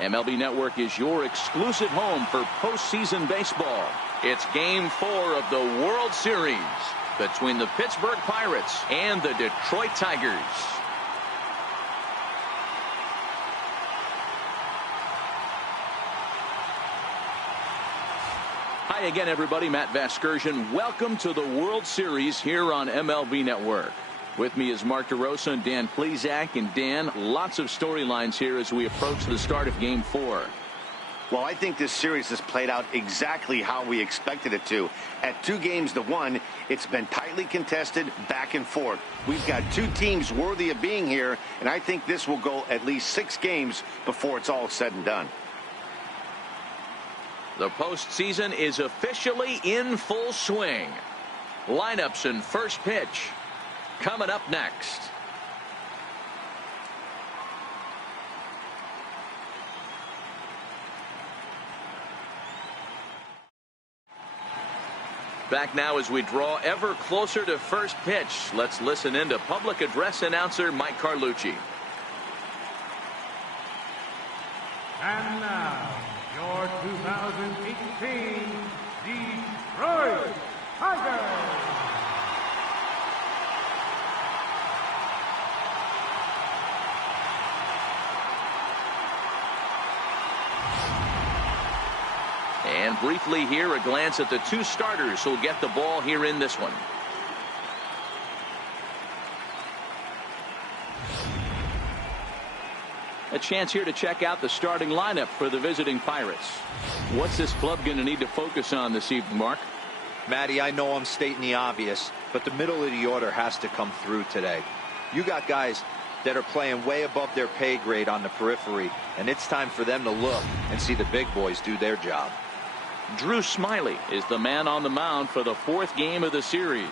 MLB Network is your exclusive home for postseason baseball. It's Game 4 of the World Series between the Pittsburgh Pirates and the Detroit Tigers. Hi again, everybody. Matt Vasgersian. Welcome to the World Series here on MLB Network. With me is Mark DeRosa and Dan Plesac. And Dan, lots of storylines here as we approach the start of Game 4. Well, I think this series has played out exactly how we expected it to. At 2-1, it's been tightly contested, back and forth. We've got two teams worthy of being here, and I think this will go at least 6 games before it's all said and done. The postseason is officially in full swing. Lineups and first pitch coming up next. Back now as we draw ever closer to first pitch. Let's listen in to public address announcer Mike Carlucci. And now, your 2018 Detroit Tigers. And briefly here, a glance at the two starters who'll get the ball here in this one. A chance here to check out the starting lineup for the visiting Pirates. What's this club going to need to focus on this evening, Mark? Matty, I know I'm stating the obvious, but the middle of the order has to come through today. You got guys that are playing way above their pay grade on the periphery, and it's time for them to look and see the big boys do their job. Drew Smyly is the man on the mound for the 4th game of the series.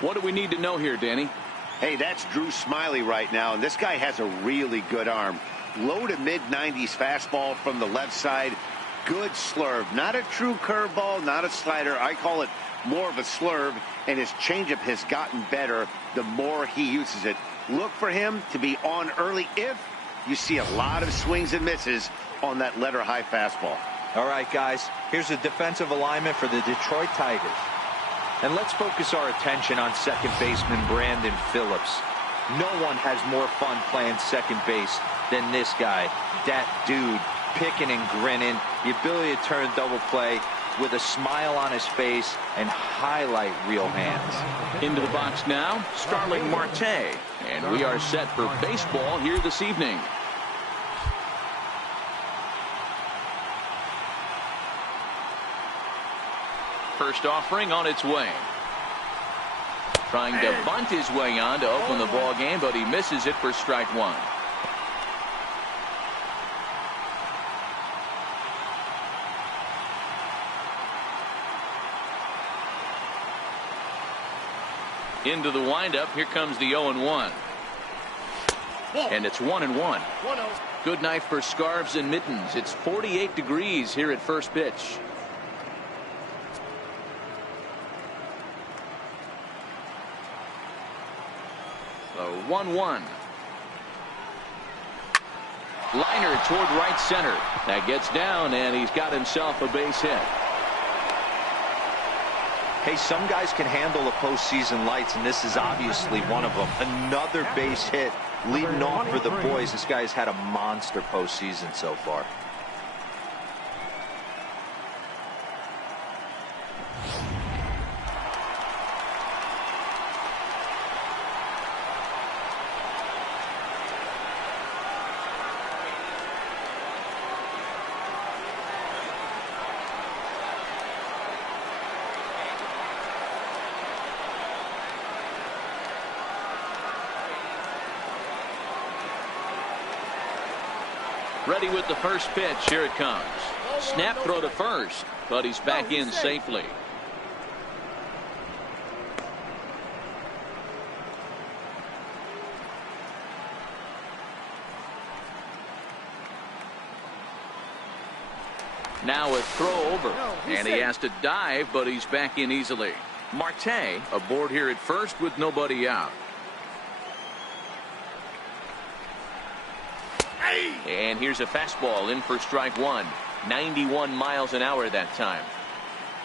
What do we need to know here, Danny? Hey, that's Drew Smyly right now, and this guy has a really good arm. Low to mid-90s fastball from the left side. Good slurve. Not a true curveball, not a slider. I call it more of a slurve, and his changeup has gotten better the more he uses it. Look for him to be on early if you see a lot of swings and misses on that letter-high fastball. All right, guys, here's a defensive alignment for the Detroit Tigers. And let's focus our attention on second baseman Brandon Phillips. No one has more fun playing second base than this guy. That dude, picking and grinning, the ability to turn double play with a smile on his face and highlight real hands. Into the box now, Starling Marte. And we are set for baseball here this evening. First offering on its way. Trying to bunt his way on to open the ball game, but he misses it for strike 1. Into the windup, here comes the 0-1. And it's 1-1. Good night for scarves and mittens. It's 48 degrees here at first pitch. The 1-1. Liner toward right center. That gets down, and he's got himself a base hit. Hey, some guys can handle the postseason lights, and this is obviously one of them. Another base hit leading off for the boys. This guy's had a monster postseason so far. Ready with the first pitch. Here it comes. Snap throw to first, but he's back in safely. Now a throw over, and he has to dive, but he's back in easily. Marte aboard here at first with nobody out. And here's a fastball in for strike one. 91 miles an hour that time.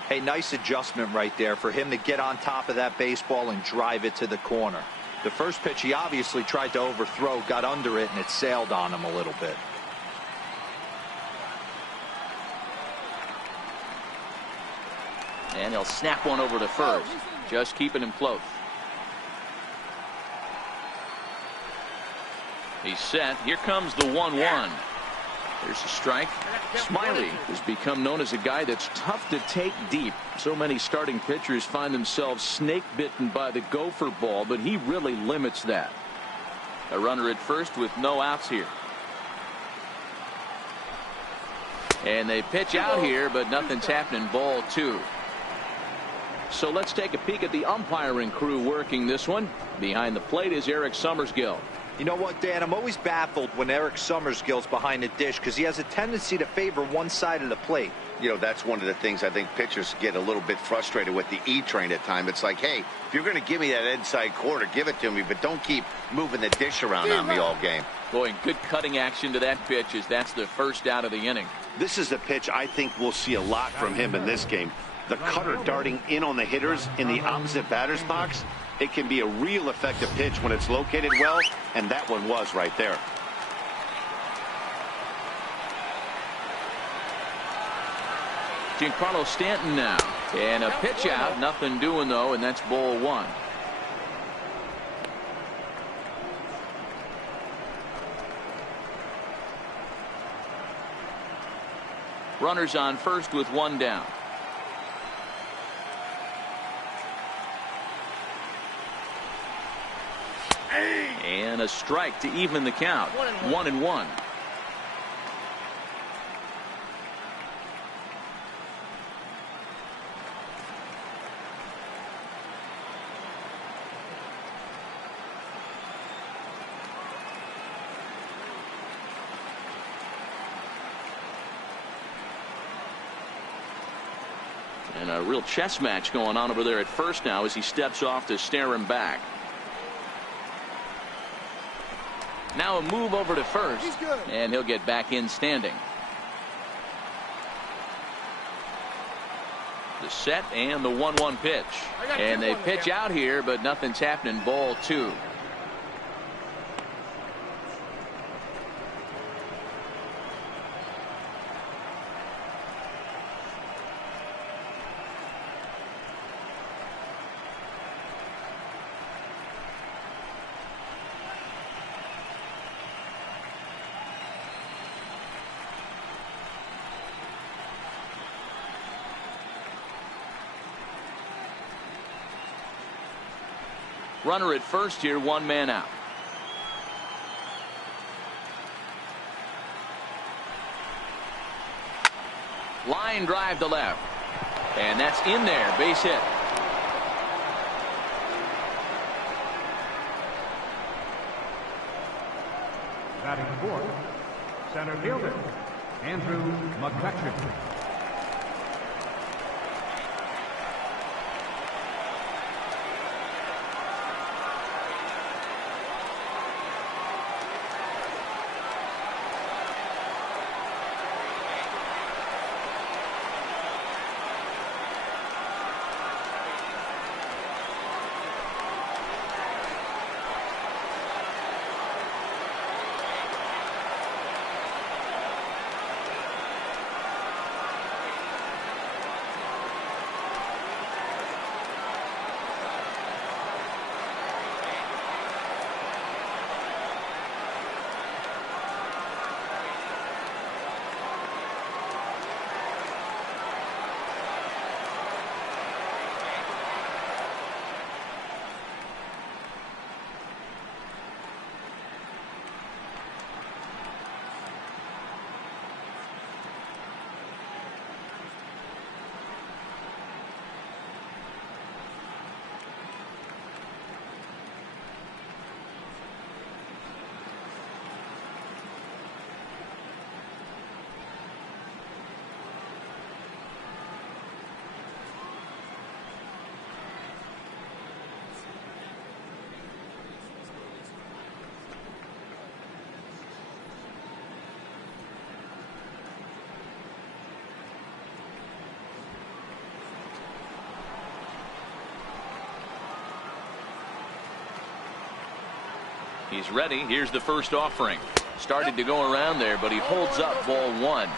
Hey, nice adjustment right there for him to get on top of that baseball and drive it to the corner. The first pitch he obviously tried to overthrow, got under it, and it sailed on him a little bit. And he'll snap one over to first, just keeping him close. He's set. Here comes the 1-1. There's a strike. Smiley has become known as a guy that's tough to take deep. So many starting pitchers find themselves snake bitten by the gopher ball, but he really limits that. A runner at first with no outs here. And they pitch out here, but nothing's happening. Ball two. So let's take a peek at the umpiring crew working this one. Behind the plate is Eric Summersgill. You know what, Dan? I'm always baffled when Eric Summersgill's behind the dish because he has a tendency to favor one side of the plate. You know, that's one of the things I think pitchers get a little bit frustrated with the E-train at times. It's like, hey, if you're going to give me that inside quarter, give it to me, but don't keep moving the dish around on me all game. Boy, good cutting action to that pitch as that's the first out of the inning. This is a pitch I think we'll see a lot from him in this game. The cutter darting in on the hitters in the opposite batter's box. It can be a real effective pitch when it's located well, and that one was right there. Giancarlo Stanton now. And a pitch out. Nothing doing, though, and that's ball one. Runners on first with one down. And a strike to even the count. 1-1. And a real chess match going on over there at first now as he steps off to stare him back. Now a move over to first, and he'll get back in standing. The set and the 1-1 pitch. And they pitch out here, but nothing's happening. Ball two. Runner at first here, one man out. Line drive to left. And that's in there. Base hit. Batting fourth, center fielder, Andrew McCutcheon. He's ready. Here's the first offering. Started to go around there, but he holds up ball one.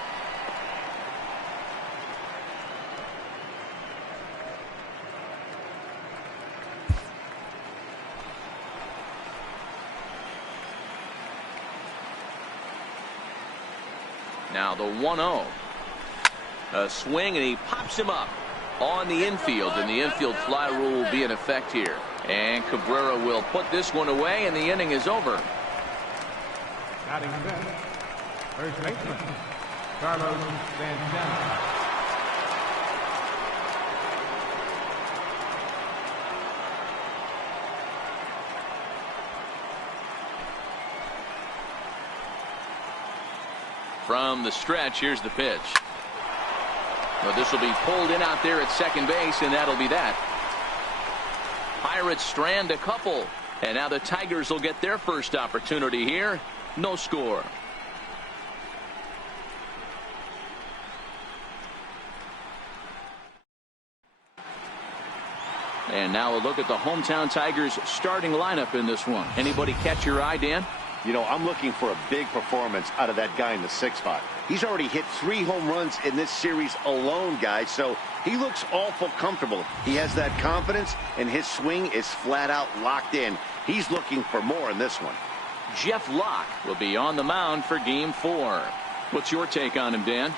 Now the 1-0. A swing, and he pops him up on the infield, and the infield fly rule will be in effect here. And Cabrera will put this one away, and the inning is over. Batting fifth, first baseman, Carlos Santana. From the stretch, here's the pitch. Well, this will be pulled in out there at second base, and that'll be that. Pirates strand a couple, and now the Tigers will get their first opportunity here. No score. And now a look at the hometown Tigers starting lineup in this one. Anybody catch your eye, Dan? You know, I'm looking for a big performance out of that guy in the 6th spot. He's already hit 3 home runs in this series alone, guys, so he looks awful comfortable. He has that confidence, and his swing is flat out locked in. He's looking for more in this one. Jeff Locke will be on the mound for Game 4. What's your take on him, Dan?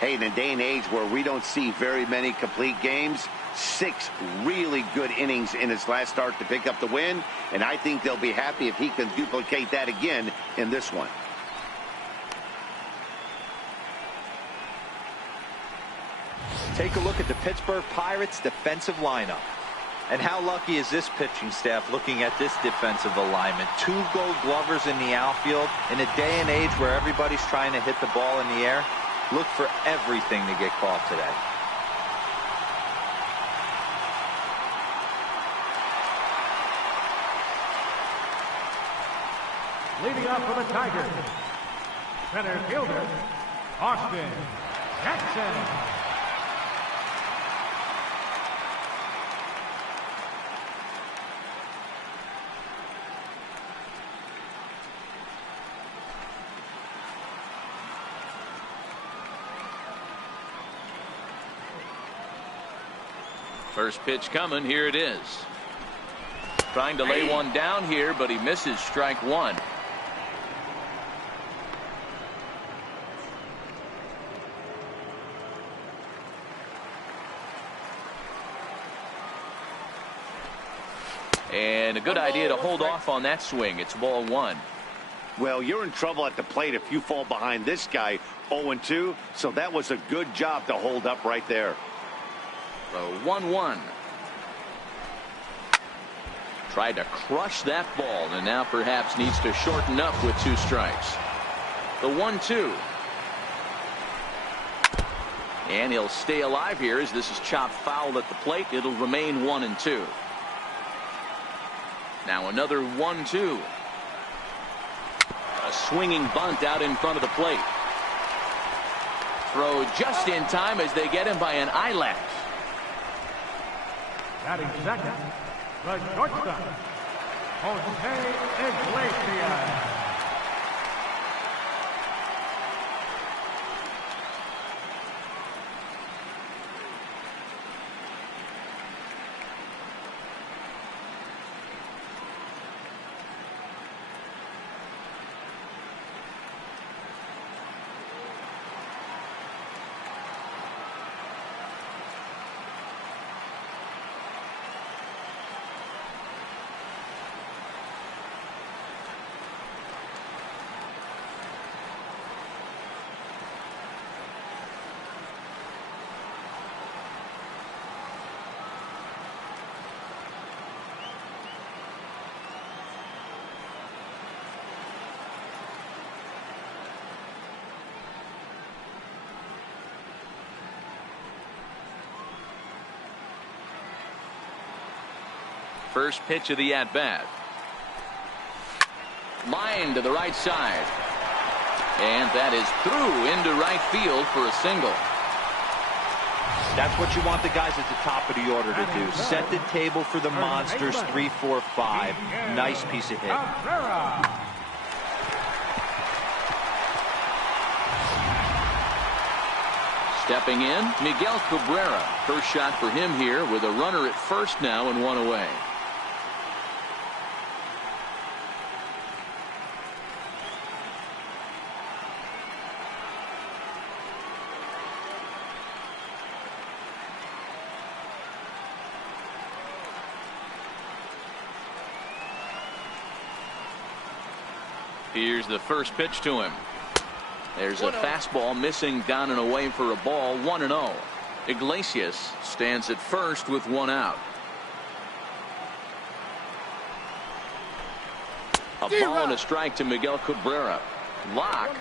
Hey, in a day and age where we don't see very many complete games, 6 really good innings in his last start to pick up the win, and I think they'll be happy if he can duplicate that again in this one. Take a look at the Pittsburgh Pirates defensive lineup. And how lucky is this pitching staff looking at this defensive alignment? 2 Gold Glovers in the outfield. In a day and age where everybody's trying to hit the ball in the air, look for everything to get caught today. Leading up for the Tigers, center fielder, Austin Jackson. First pitch coming. Here it is. Trying to lay one down here, but he misses strike 1. And a good idea to hold off on that swing. It's ball 1. Well, you're in trouble at the plate if you fall behind this guy 0-2, so that was a good job to hold up right there. The 1-1. Tried to crush that ball, and now perhaps needs to shorten up with 2 strikes. The 1-2. And he'll stay alive here as this is chopped foul at the plate. It'll remain 1-2. Now another 1-2. A swinging bunt out in front of the plate. Throw just in time as they get him by an eyelash. Batting second, the shortstop, Jose Iglesias. First pitch of the at-bat. Line to the right side. And that is through into right field for a single. That's what you want the guys at the top of the order to do. Set the table for the monsters. 3, 4, 5. Nice piece of hit. Stepping in, Miguel Cabrera. First shot for him here with a runner at first now and one away. Here's the first pitch to him. There's a fastball missing down and away for a ball. 1-0. Iglesias stands at first with one out. A ball and a strike to Miguel Cabrera. Locke,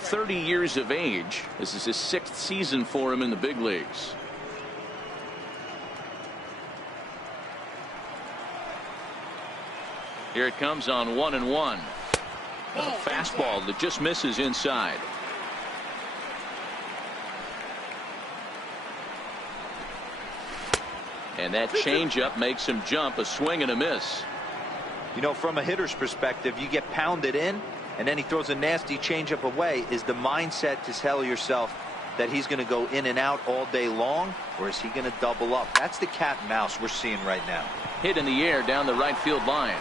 30 years of age. This is his 6th season for him in the big leagues. Here it comes on 1-1. A fastball that just misses inside. And that changeup makes him jump. A swing and a miss. You know, from a hitter's perspective, you get pounded in and then he throws a nasty changeup away. Is the mindset to tell yourself that he's going to go in and out all day long, or is he going to double up? That's the cat and mouse we're seeing right now. Hit in the air down the right field line.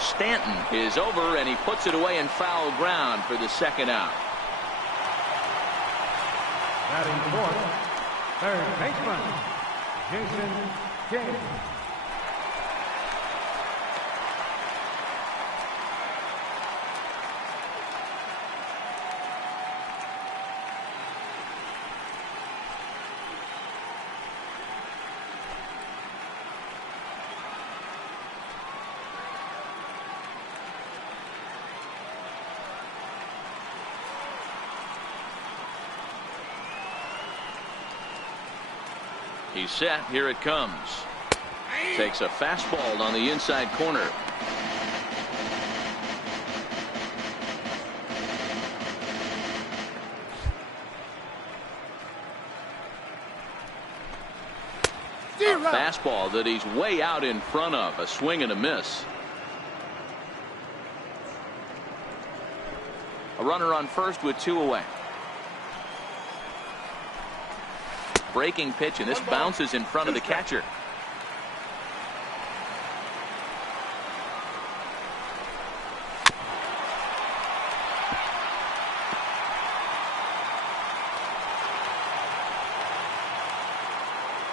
Stanton is over and he puts it away in foul ground for the second out. Batting fourth, third baseman, Jason James. He's set. Here it comes. Takes a fastball on the inside corner. A fastball that he's way out in front of. A swing and a miss. A runner on first with 2 away. Breaking pitch, and this bounces in front of the catcher.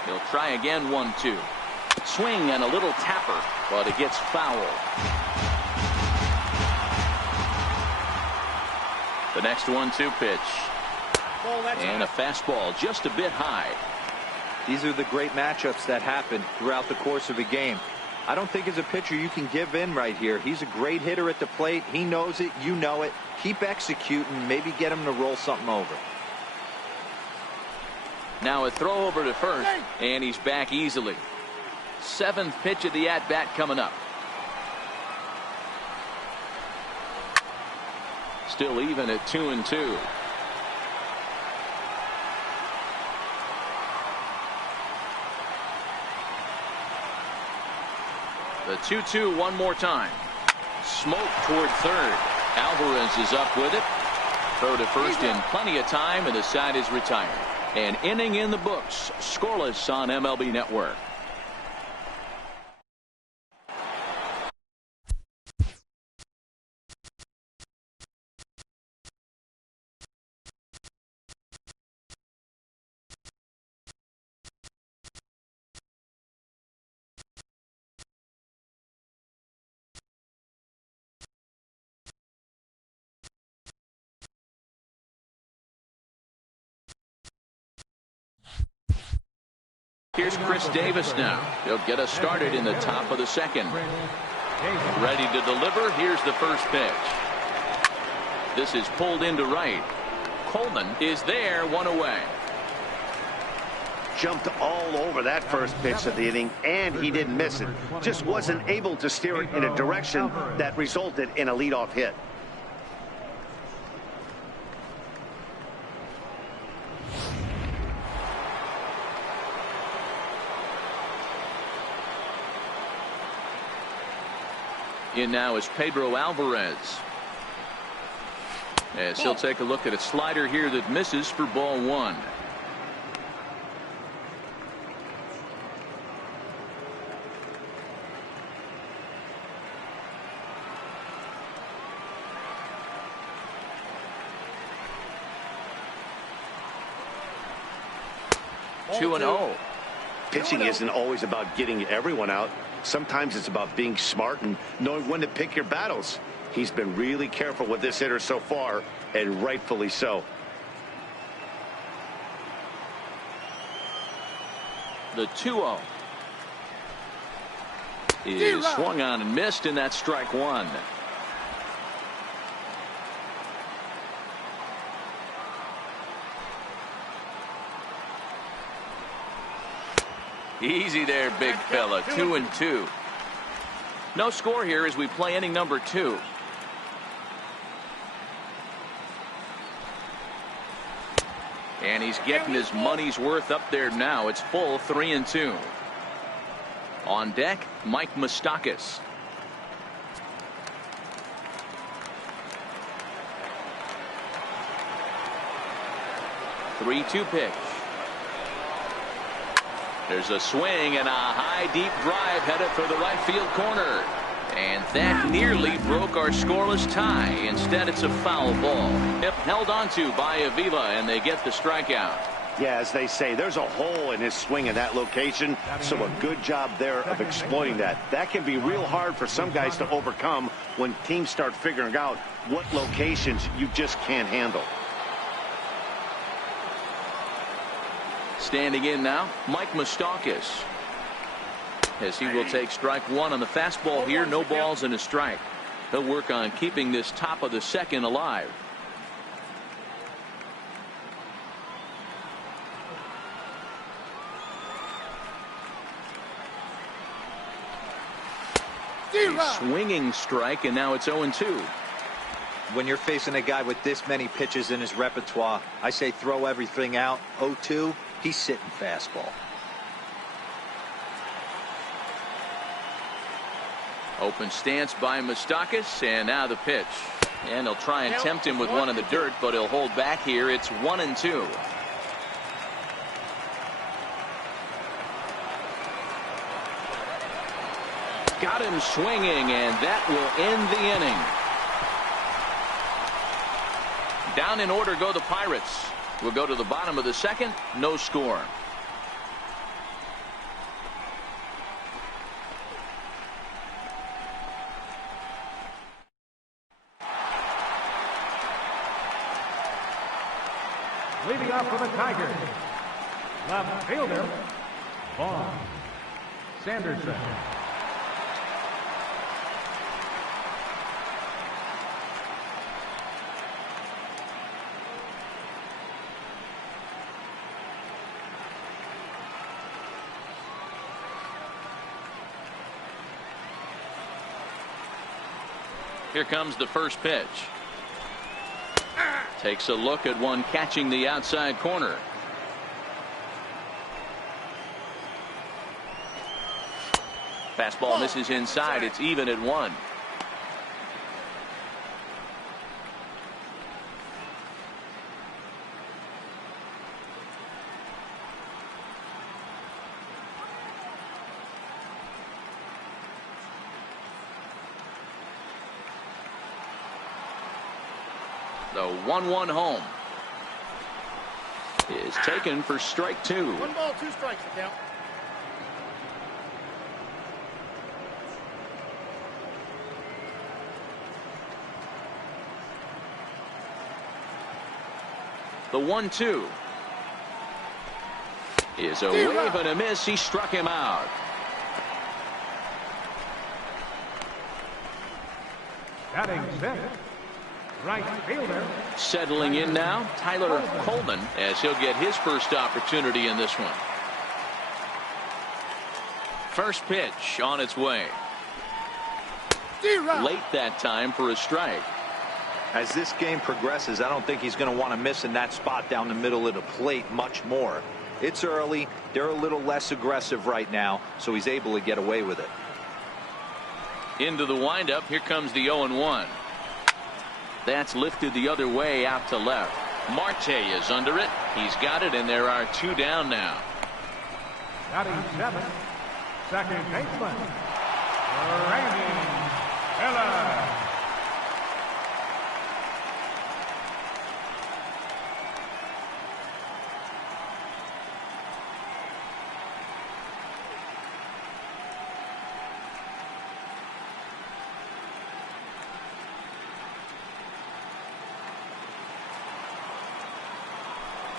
He'll try again. 1-2. Swing and a little tapper, but it gets foul. The next 1-2 pitch. And a fastball just a bit high. These are the great matchups that happen throughout the course of a game. I don't think as a pitcher you can give in right here. He's a great hitter at the plate. He knows it. You know it. Keep executing. Maybe get him to roll something over. Now a throw over to first, and he's back easily. 7th pitch of the at-bat coming up. Still even at 2-2. The 2-2 one more time. Smoke toward third. Alvarez is up with it. Throw to first in plenty of time, and the side is retired. An inning in the books. Scoreless on MLB Network. Here's Chris Davis now. He'll get us started in the top of the second. Ready to deliver. Here's the first pitch. This is pulled into right. Coleman is there, 1 away. Jumped all over that first pitch of the inning, and he didn't miss it. Just wasn't able to steer it in a direction that resulted in a leadoff hit. In now is Pedro Alvarez. As he'll take a look at a slider here that misses for ball one. Two and 0. Pitching isn't always about getting everyone out. Sometimes it's about being smart and knowing when to pick your battles. He's been really careful with this hitter so far, and rightfully so. The 2-0 is swung on and missed, and that's strike one. Easy there, big fella. 2 and 2. No score here as we play inning number 2. And he's getting his money's worth up there now. It's full 3 and 2. On deck, Mike Moustakas. 3-2 pitch. There's a swing and a high deep drive headed for the right field corner. And that nearly broke our scoreless tie. Instead, it's a foul ball. Hip held onto by Avila, and they get the strikeout. Yeah, as they say, there's a hole in his swing in that location, so a good job there of exploiting that. That can be real hard for some guys to overcome when teams start figuring out what locations you just can't handle. Standing in now, Mike Moustakas. As he will take strike one on the fastball here. No balls and a strike. He'll work on keeping this top of the second alive. A swinging strike, and now it's 0-2. When you're facing a guy with this many pitches in his repertoire, I say throw everything out. 0-2, he's sitting fastball. Open stance by Moustakas, and now the pitch. And he'll try and tempt him with one in the dirt, but he'll hold back here. It's 1-2. Got him swinging, and that will end the inning. Down in order go the Pirates. We'll go to the bottom of the second. No score. Leading off for the Tigers, left fielder, Vaughn Sanderson. Here comes the first pitch. Takes a look at one catching the outside corner. Fastball misses inside. It's even at 1. The 1-1 home is taken for strike 2. 1 ball, 2 strikes, the count. The 1-2 is a wave and a miss. He struck him out. Batting sixth, right fielder. Settling in now, Tyler Coleman, as he'll get his first opportunity in this one. First pitch on its way. Late that time for a strike. As this game progresses, I don't think he's going to want to miss in that spot down the middle of the plate much more. It's early. They're a little less aggressive right now, so he's able to get away with it. Into the windup. Here comes the 0-1. That's lifted the other way out to left. Marte is under it. He's got it, and there are 2 down now. Batting 7, second baseman, Randy Miller.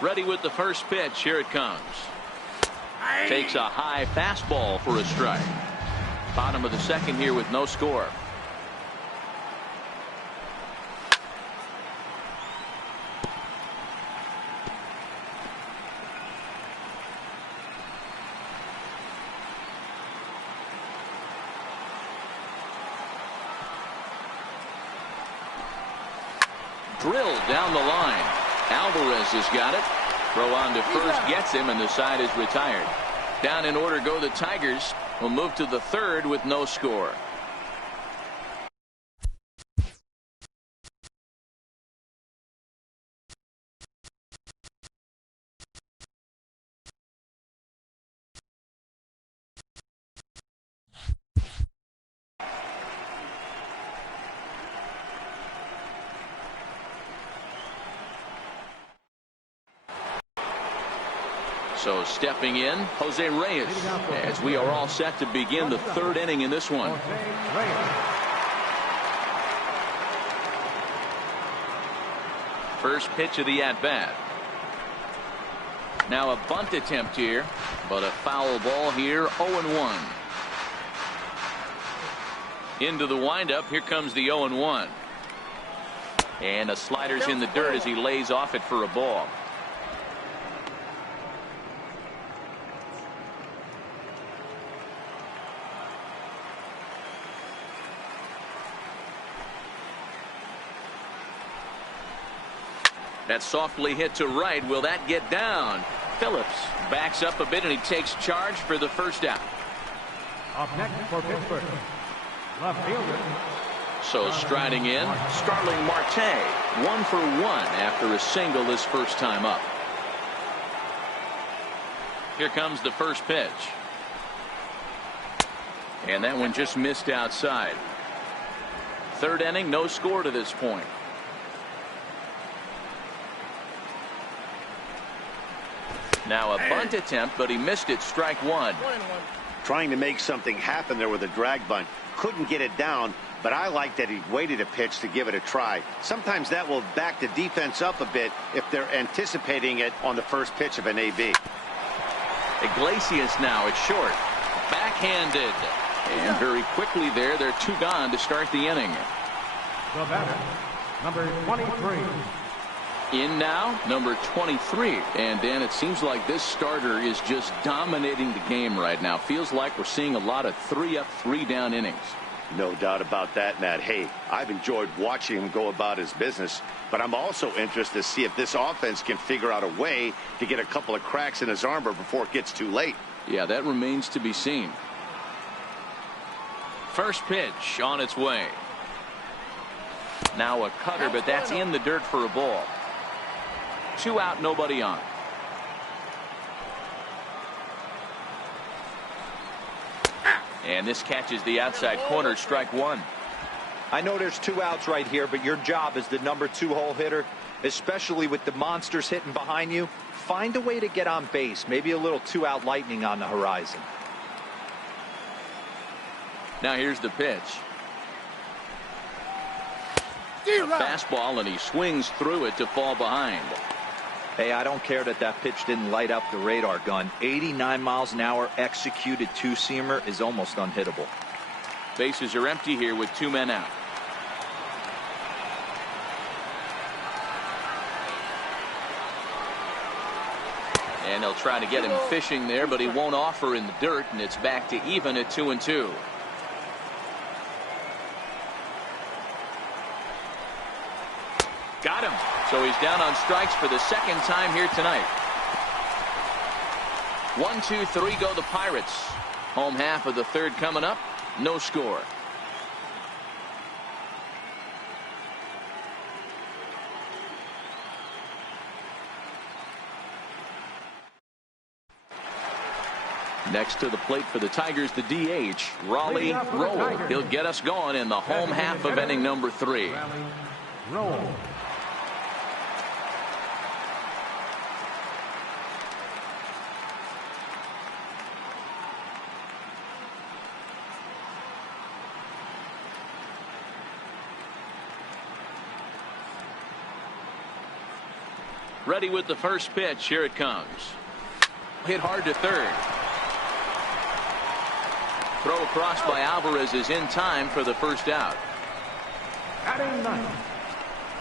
Ready with the first pitch. Here it comes. Takes a high fastball for a strike. Bottom of the second here with no score. Drilled down the line. Alvarez has got it. Throw on to first gets him, and the side is retired. Down in order go the Tigers. Will move to the third with no score. So stepping in, Jose Reyes, as we are all set to begin the third inning in this one. First pitch of the at-bat. Now a bunt attempt here, but a foul ball here, 0-1. Into the windup, here comes the 0-1. And a slider's in the dirt as he lays off it for a ball. That's softly hit to right. Will that get down? Phillips backs up a bit, and he takes charge for the first out. Up next for Pittsburgh, left fielder. So striding in, Starling Marte, 1 for 1 after a single his first time up. Here comes the first pitch. And that one just missed outside. Third inning, no score to this point. Now a bunt attempt, but he missed it. Strike one. Trying to make something happen there with a drag bunt. Couldn't get it down, but I like that he waited a pitch to give it a try. Sometimes that will back the defense up a bit if they're anticipating it on the first pitch of an AB. Iglesias now at short. Backhanded. And very quickly there, they're 2 gone to start the inning. The batter, number 23. In now, number 23. And Dan, it seems like this starter is just dominating the game right now. Feels like we're seeing a lot of 3-up, 3-down innings. No doubt about that, Matt. Hey, I've enjoyed watching him go about his business, but I'm also interested to see if this offense can figure out a way to get a couple of cracks in his armor before it gets too late. Yeah, that remains to be seen. First pitch on its way. Now a cutter, but that's in the dirt for a ball. 2 out, nobody on. And this catches the outside corner. Strike one. I know there's 2 outs right here, but your job as the number 2 hole hitter, especially with the monsters hitting behind you, find a way to get on base. Maybe a little 2-out lightning on the horizon. Now here's the pitch. A fastball, and he swings through it to fall behind. Hey, I don't care that that pitch didn't light up the radar gun. 89 miles an hour executed 2-seamer is almost unhittable. Bases are empty here with 2 men out. And they'll try to get him fishing there, but he won't offer in the dirt, and it's back to even at 2-2. Got him. So he's down on strikes for the second time here tonight. 1, 2, 3 go the Pirates. Home half of the third coming up. No score. Next to the plate for the Tigers, the DH, Raleigh Roll. He'll get us going in the home half of inning number 3. Roll. Ready with the first pitch. Here it comes. Hit hard to third. Throw across by Alvarez is in time for the first out. Batting ninth,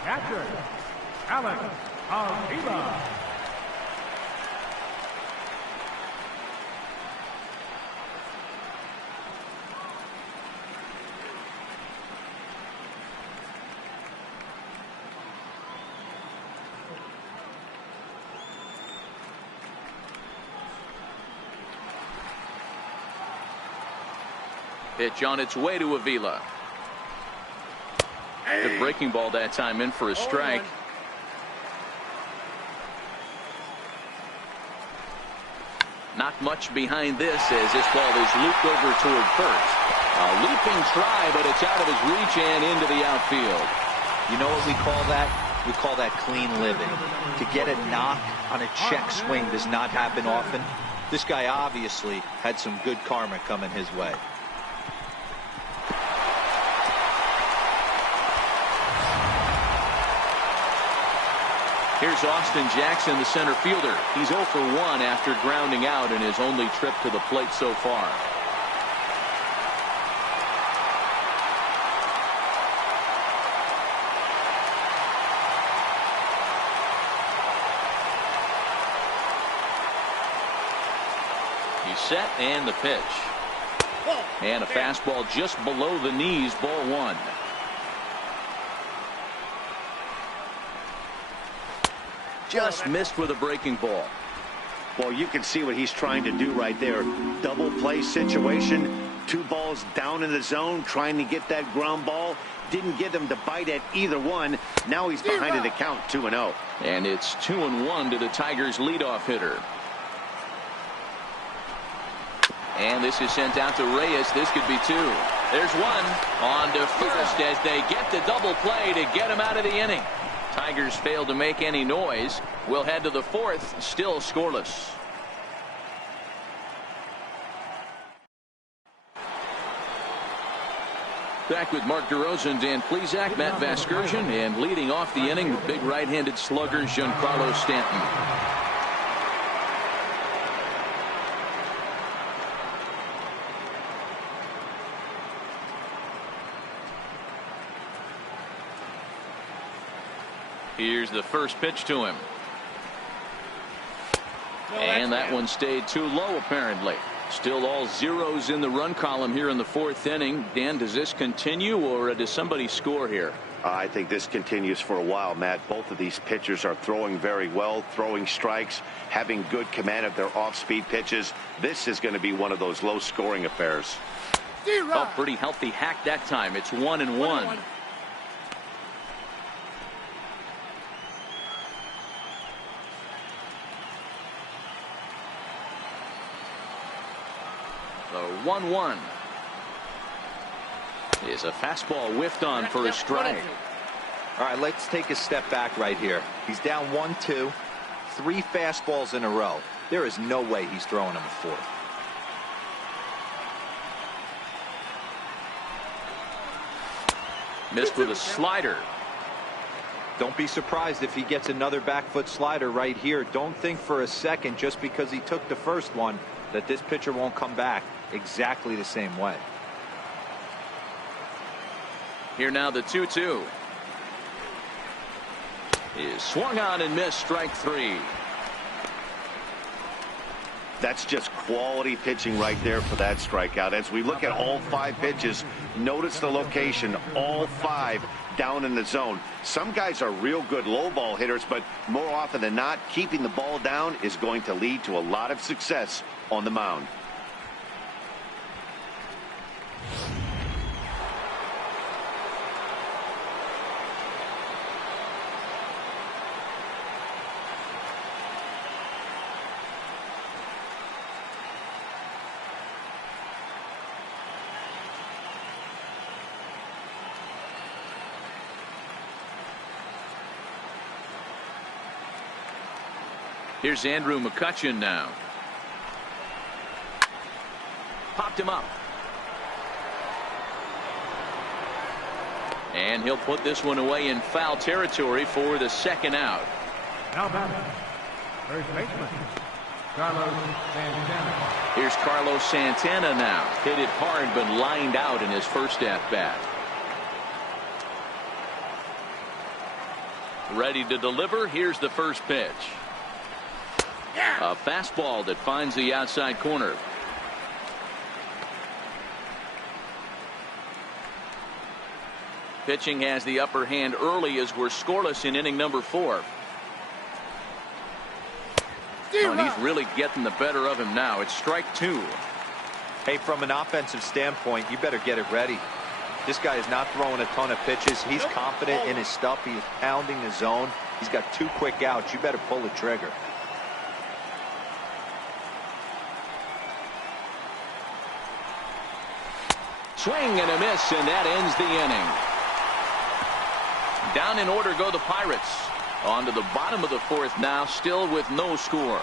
catcher, Alex Avila. Pitch on its way to Avila. The breaking ball that time in for a strike. Not much behind this as this ball is looped over toward first. A leaping try, but it's out of his reach and into the outfield. You know what we call that? We call that clean living. To get a knock on a check swing does not happen often. This guy obviously had some good karma coming his way. Here's Austin Jackson, the center fielder. He's 0 for 1 after grounding out in his only trip to the plate so far. He's set and the pitch. And a fastball just below the knees, ball 1. Just missed with a breaking ball. Well, you can see what he's trying to do right there. Double play situation. 2 balls down in the zone, trying to get that ground ball. Didn't get him to bite at either one. Now he's behind in the count, 2-0. And it's 2-1 to the Tigers' leadoff hitter. And this is sent out to Reyes. This could be 2. There's 1 on to first as they get the double play to get him out of the inning. Tigers failed to make any noise. We'll head to the 4th, still scoreless. Back with Mark DeRosa and Dan Plesac, Matt Vasgersian, and leading off the inning, the big right-handed slugger, Giancarlo Stanton. Here's the first pitch to him. And that one stayed too low, apparently. Still all zeros in the run column here in the 4th inning. Dan, does this continue, or does somebody score here? I think this continues for a while, Matt. Both of these pitchers are throwing very well, throwing strikes, having good command of their off-speed pitches. This is going to be one of those low-scoring affairs. Oh, pretty healthy hack that time. It's 1-1. The 1-1 is a fastball whiffed on for a strike. All right, let's take a step back right here. He's down 1-2, 3 fastballs in a row. There is no way he's throwing him a 4th. Missed with a slider. Don't be surprised if he gets another back foot slider right here. Don't think for a second, just because he took the first one, that this pitcher won't come back exactly the same way. Here now the 2-2 is swung on and missed, strike 3. That's just quality pitching right there for that strikeout. As we look at all 5 pitches, notice the location, all 5 down in the zone. Some guys are real good low ball hitters, but more often than not, keeping the ball down is going to lead to a lot of success on the mound. Here's Andrew McCutchen now. Popped him up. And he'll put this one away in foul territory for the second out. Now batting, first baseman, Carlos Santana. Here's Carlos Santana now. Hit it hard but lined out in his first at-bat. Ready to deliver. Here's the first pitch. A fastball that finds the outside corner. Pitching has the upper hand early as we're scoreless in inning number 4. Oh, and he's really getting the better of him now. It's strike 2. Hey, from an offensive standpoint, you better get it ready. This guy is not throwing a ton of pitches. He's confident in his stuff. He's pounding the zone. He's got 2 quick outs. You better pull the trigger. Swing and a miss, and that ends the inning. Down in order go the Pirates. On to the bottom of the 4th now, still with no score.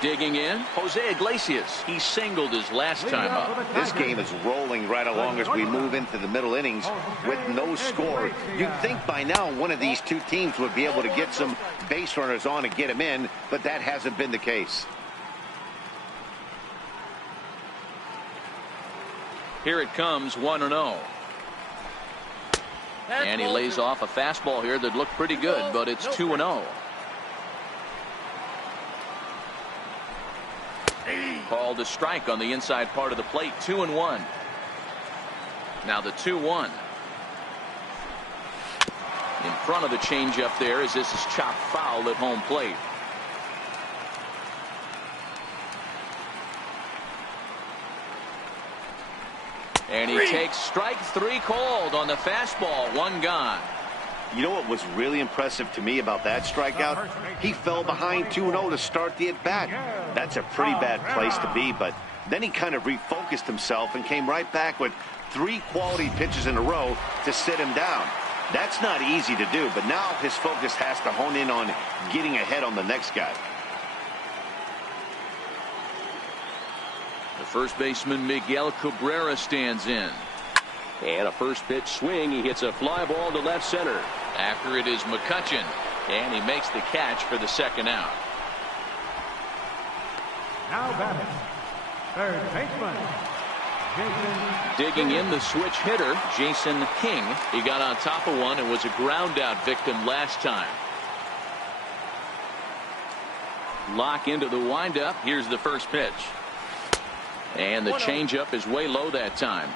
Digging in, Jose Iglesias. He singled his last time up. This game is rolling right along as we move into the middle innings with no score. You'd think by now one of these two teams would be able to get some base runners on and get them in, but that hasn't been the case. Here it comes, 1-0. And he lays off a fastball here that looked pretty good, but it's 2-0. Called a strike on the inside part of the plate. 2-1. Now the 2-1. In front of the changeup there as this is chopped foul at home plate. And he takes strike 3 called on the fastball. 1 gone. You know what was really impressive to me about that strikeout? He fell behind 2-0 to start the at-bat. That's a pretty bad place to be, but then he kind of refocused himself and came right back with 3 quality pitches in a row to sit him down. That's not easy to do, but now his focus has to hone in on getting ahead on the next guy. The first baseman Miguel Cabrera stands in. And a first pitch swing. He hits a fly ball to left center. After it is McCutchen. And he makes the catch for the second out. Now batting, third baseman, Jason. Digging in the switch hitter, Jason King. He got on top of one and was a ground out victim last time. Lock into the windup. Here's the first pitch. And the changeup is way low that time.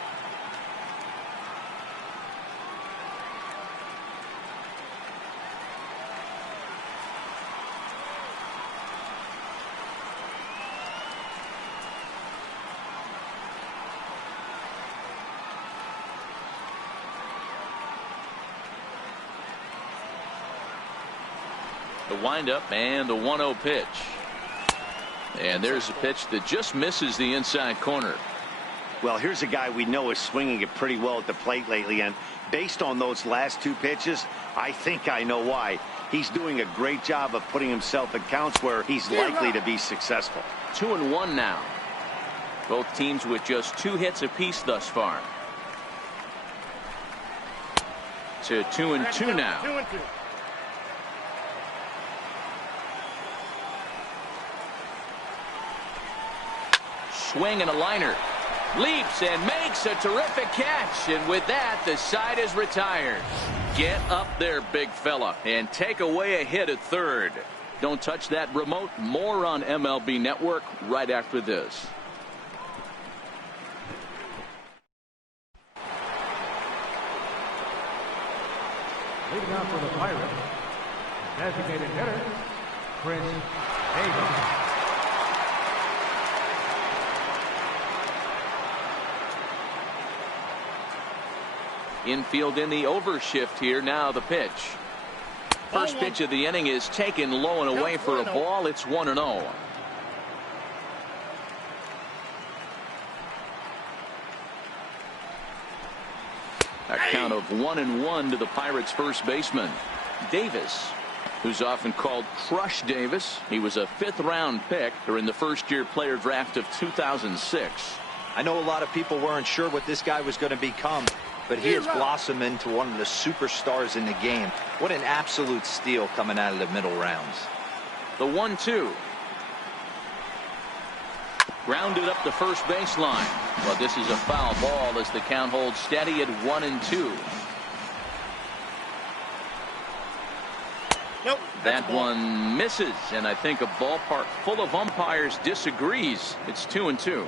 The windup and the 1-0 pitch. And there's a pitch that just misses the inside corner. Well, here's a guy we know is swinging it pretty well at the plate lately, and based on those last 2 pitches, I think I know why. He's doing a great job of putting himself in counts where he's likely to be successful. 2-1 now. Both teams with just 2 hits apiece thus far. To 2-2 now. 2-2. Swing and a liner. Leaps and makes a terrific catch. And with that, the side is retired. Get up there, big fella, and take away a hit at third. Don't touch that remote. More on MLB Network right after this. Leading off for the Pirates, designated hitter, Chris Davis. Infield in the overshift here. Now the pitch. First pitch of the inning is taken low and away for a ball. It's 1-0. A count of 1-1 to the Pirates' first baseman, Davis, who's often called Crush Davis. He was a 5th-round pick during the first-year player draft of 2006. I know a lot of people weren't sure what this guy was going to become, but he has blossomed into one of the superstars in the game. What an absolute steal coming out of the middle rounds. The 1-2. Grounded up the first baseline. Well, this is a foul ball as the count holds steady at 1-2. Nope. That one misses, and I think a ballpark full of umpires disagrees. It's 2-2.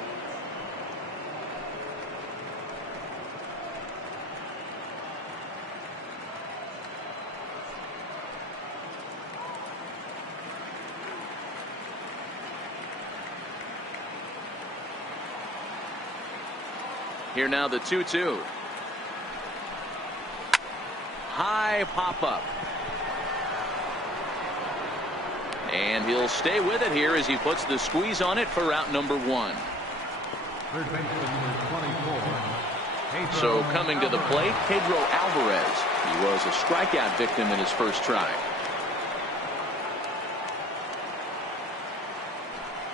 Here now the 2-2. High pop up. And he'll stay with it here as he puts the squeeze on it for out number 1. Third baseman number 24. So coming to the plate, Pedro Alvarez. He was a strikeout victim in his first try.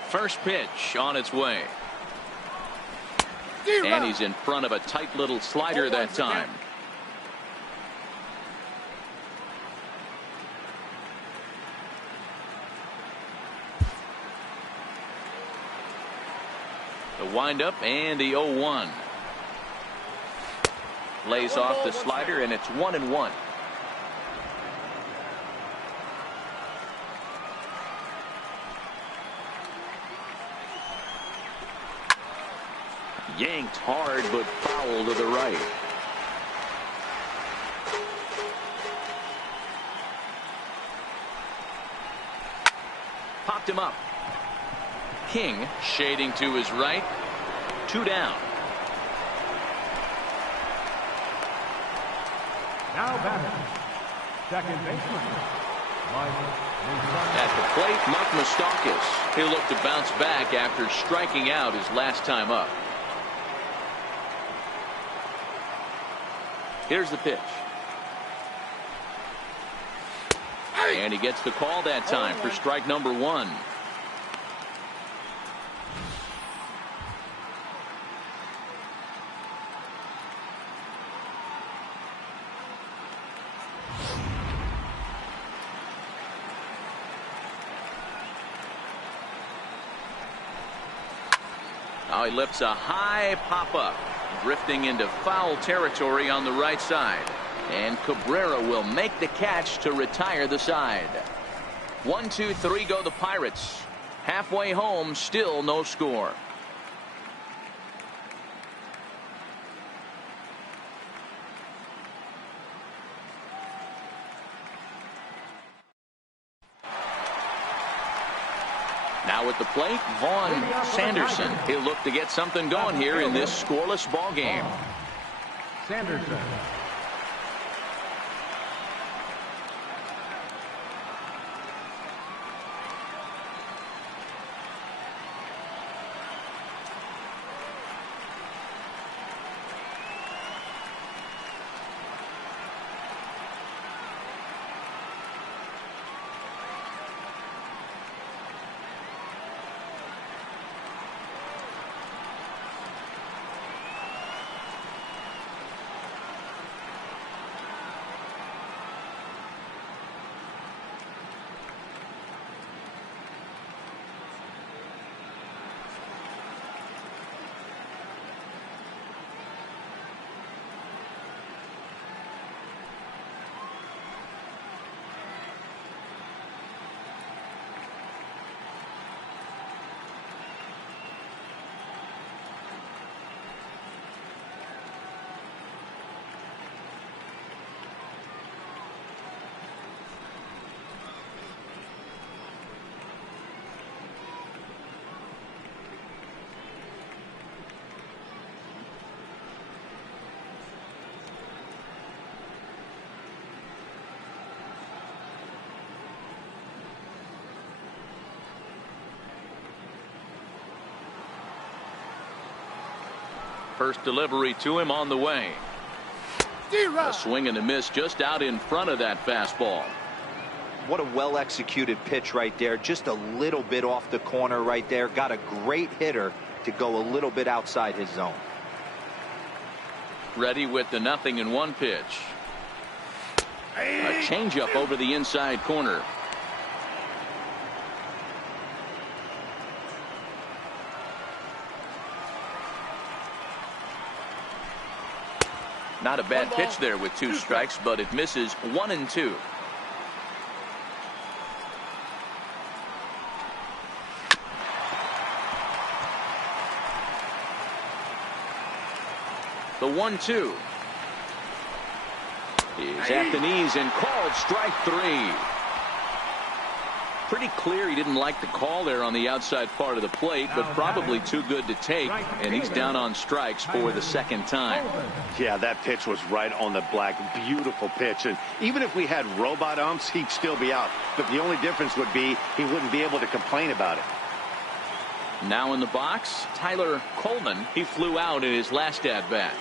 First pitch on its way. And he's in front of a tight little slider that time. The windup and the 0-1. Lays off the slider, and it's 1-1. Yanked hard, but foul to the right. Popped him up. King shading to his right. 2 down. Now batting, second baseman, At the plate, Mark Moustakas. He'll look to bounce back after striking out his last time up. Here's the pitch. And he gets the call that time for strike number 1. Now he lifts a high pop-up, drifting into foul territory on the right side. And Cabrera will make the catch to retire the side. 1, 2, 3 go the Pirates. Halfway home, still no score. Now at the plate, Vaughn Sanderson. He'll look to get something going here in this scoreless ball game. Sanderson. First delivery to him on the way. A swing and a miss just out in front of that fastball. What a well-executed pitch right there. Just a little bit off the corner right there. Got a great hitter to go a little bit outside his zone. Ready with the 0-1 pitch. A changeup over the inside corner. Not a bad pitch there with 2 strikes, but it misses 1-2. The 1-2 is at the knees and called strike 3. Pretty clear he didn't like the call there on the outside part of the plate, but probably too good to take, and he's down on strikes for the second time. Yeah, that pitch was right on the black. Beautiful pitch. And even if we had robot umps, he'd still be out. But the only difference would be he wouldn't be able to complain about it. Now in the box, Tyler Coleman. He flew out in his last at-bat.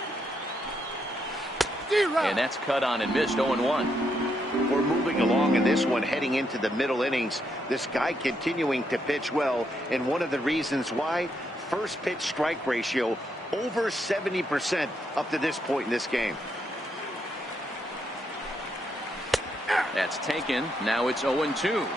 And that's cut on and missed. 0-1. We're moving along in this one, heading into the middle innings. This guy continuing to pitch well, and one of the reasons why, first pitch strike ratio over 70% up to this point in this game. That's taken. Now it's 0-2.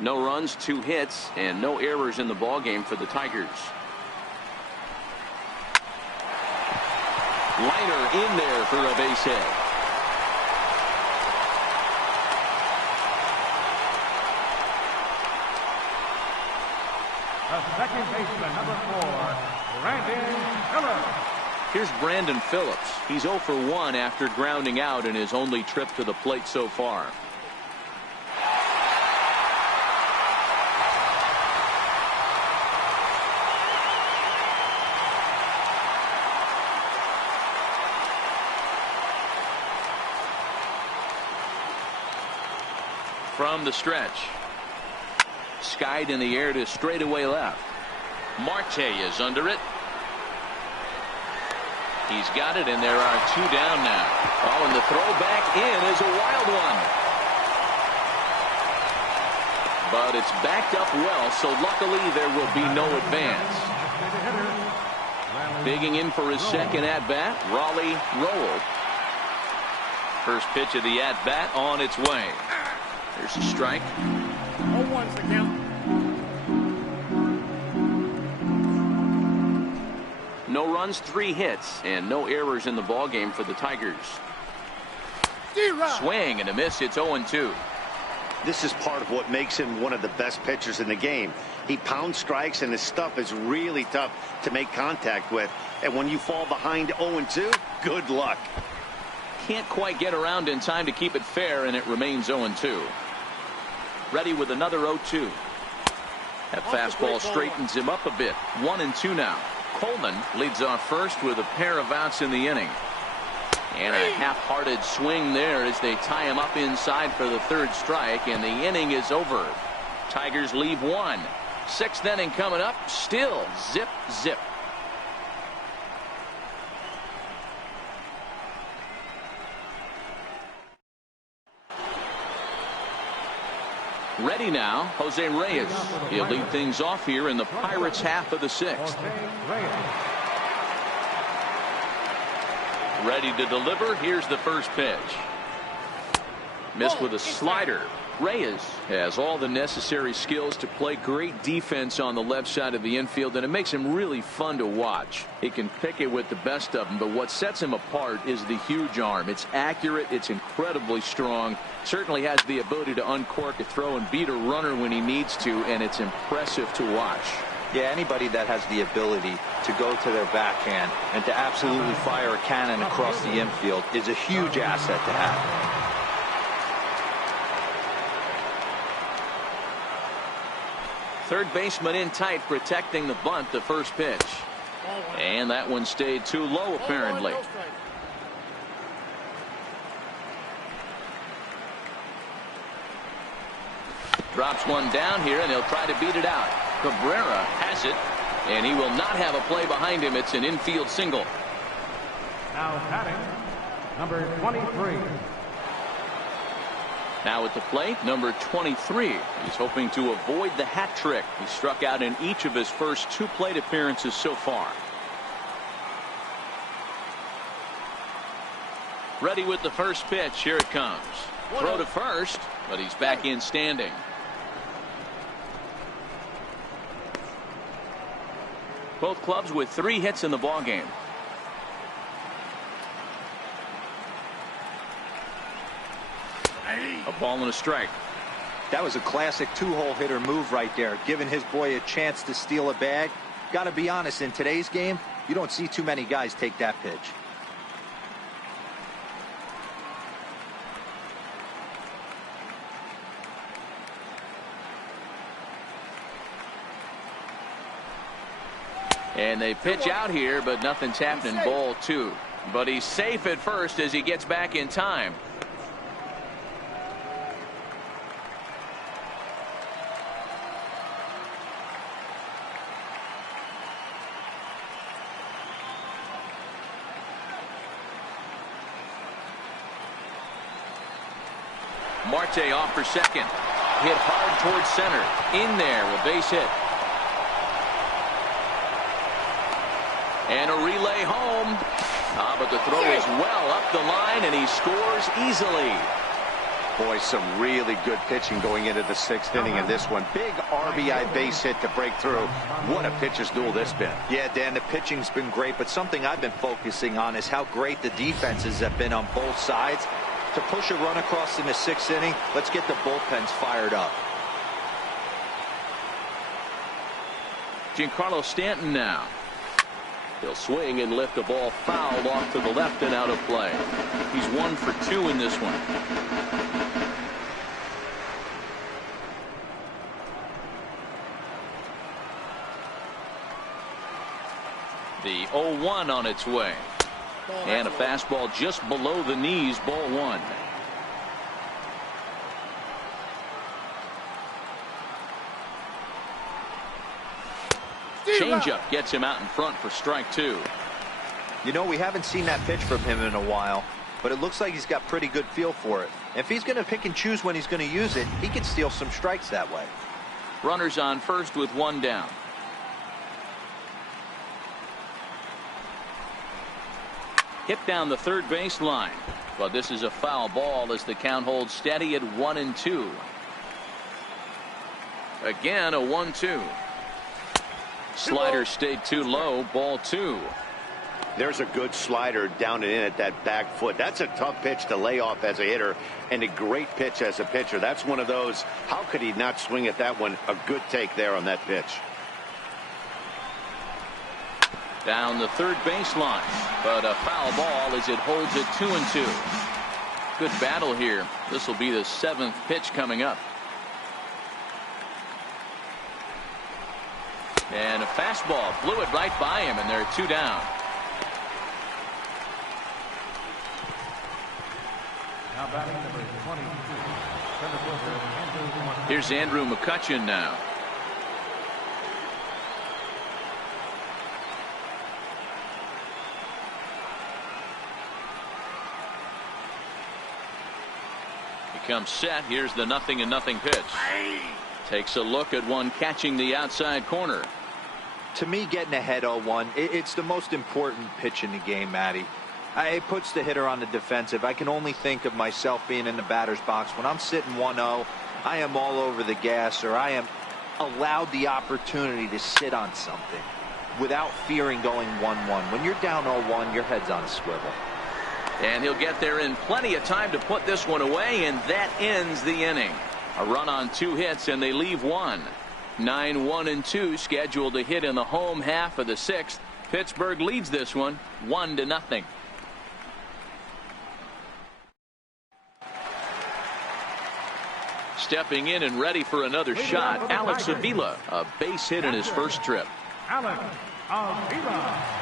No runs, 2 hits, and no errors in the ballgame for the Tigers. Liner in there for a base hit. The second baseman, number 4, Brandon Phillips. Here's Brandon Phillips. He's 0 for 1 after grounding out in his only trip to the plate so far. From the stretch. Skied in the air to straightaway left. Marte is under it. He's got it, and there are 2 down now. Oh, and the throw back in is a wild one. But it's backed up well, so luckily there will be no advance. Digging in for his second at-bat, Raleigh Roll. First pitch of the at-bat on its way. There's a strike. 0-1's the count. No runs, 3 hits, and no errors in the ballgame for the Tigers. Swing and a miss. It's 0-2. This is part of what makes him one of the best pitchers in the game. He pounds strikes, and his stuff is really tough to make contact with. And when you fall behind 0-2, good luck. Can't quite get around in time to keep it fair, and it remains 0-2. Ready with another 0-2. That fastball straightens him up a bit. 1-2 now. Coleman leads off first with a pair of outs in the inning. And a half-hearted swing there as they tie him up inside for the 3rd strike, and the inning is over. Tigers leave 1. 6th inning coming up. Still zip, zip. Ready now, Jose Reyes. He'll lead things off here in the Pirates' half of the 6th. Ready to deliver. Here's the first pitch. Missed with a slider. Reyes has all the necessary skills to play great defense on the left side of the infield, and it makes him really fun to watch. He can pick it with the best of them, but what sets him apart is the huge arm. It's accurate. It's incredibly strong. Certainly has the ability to uncork a throw and beat a runner when he needs to, and it's impressive to watch. Yeah, anybody that has the ability to go to their backhand and to absolutely fire a cannon across the infield is a huge asset to have. Third baseman in tight, protecting the bunt. The first pitch, and that one stayed too low apparently. Drops one down here, and he'll try to beat it out. Cabrera has it, and he will not have a play behind him. It's an infield single. Now batting, number 23. Now at the plate, number 23. He's hoping to avoid the hat trick. He struck out in each of his first 2 plate appearances so far. Ready with the first pitch. Here it comes. Throw to first, but he's back in standing. Both clubs with 3 hits in the ballgame. A ball and a strike. That was a classic 2-hole hitter move right there, giving his boy a chance to steal a bag. Got to be honest, in today's game, you don't see too many guys take that pitch. And they pitch out here, but nothing's happening. Ball 2. But he's safe at first as he gets back in time. Marte off for second. Hit hard towards center. In there, a base hit. And a relay home. But the throw is well up the line, and he scores easily. Boy, some really good pitching going into the 6th inning in this one. Big RBI base hit to break through. What a pitcher's duel this been. Yeah, Dan, the pitching's been great, but something I've been focusing on is how great the defenses have been on both sides. To push a run across in the 6th inning, let's get the bullpens fired up. Giancarlo Stanton now. He'll swing and lift the ball foul off to the left and out of play. He's 1 for 2 in this one. The 0-1 on its way. And a fastball just below the knees, ball 1. Changeup gets him out in front for strike 2. You know, we haven't seen that pitch from him in a while, but it looks like he's got pretty good feel for it. If he's going to pick and choose when he's going to use it, he can steal some strikes that way. Runners on first with 1 down. Hit down the third base line, but this is a foul ball as the count holds steady at 1-2. Again, a 1-2. Slider stayed too low, ball 2. There's a good slider down and in at that back foot. That's a tough pitch to lay off as a hitter, and a great pitch as a pitcher. That's one of those, how could he not swing at that one? A good take there on that pitch. Down the third baseline, but a foul ball as it holds it 2-2. Good battle here. This will be the 7th pitch coming up. And a fastball blew it right by him, and they're 2 down. Now batting number 22. Center fielder, Andrew McCutchen. Here's Andrew McCutchen now. Comes set. Here's the 0-0 pitch. Takes a look at one catching the outside corner. To me, getting ahead 0-1, it's the most important pitch in the game, Matty. It puts the hitter on the defensive. I can only think of myself being in the batter's box. When I'm sitting 1-0, I am all over the gas, or I am allowed the opportunity to sit on something without fearing going 1-1. When you're down 0-1, your head's on a swivel. And he'll get there in plenty of time to put this one away, and that ends the inning. A run on 2 hits, and they leave 1. 9-1-2 scheduled to hit in the home half of the 6th. Pittsburgh leads this one 1-0. Stepping in and ready for another shot, Alex Avila, a base hit in his first trip. Alex Avila.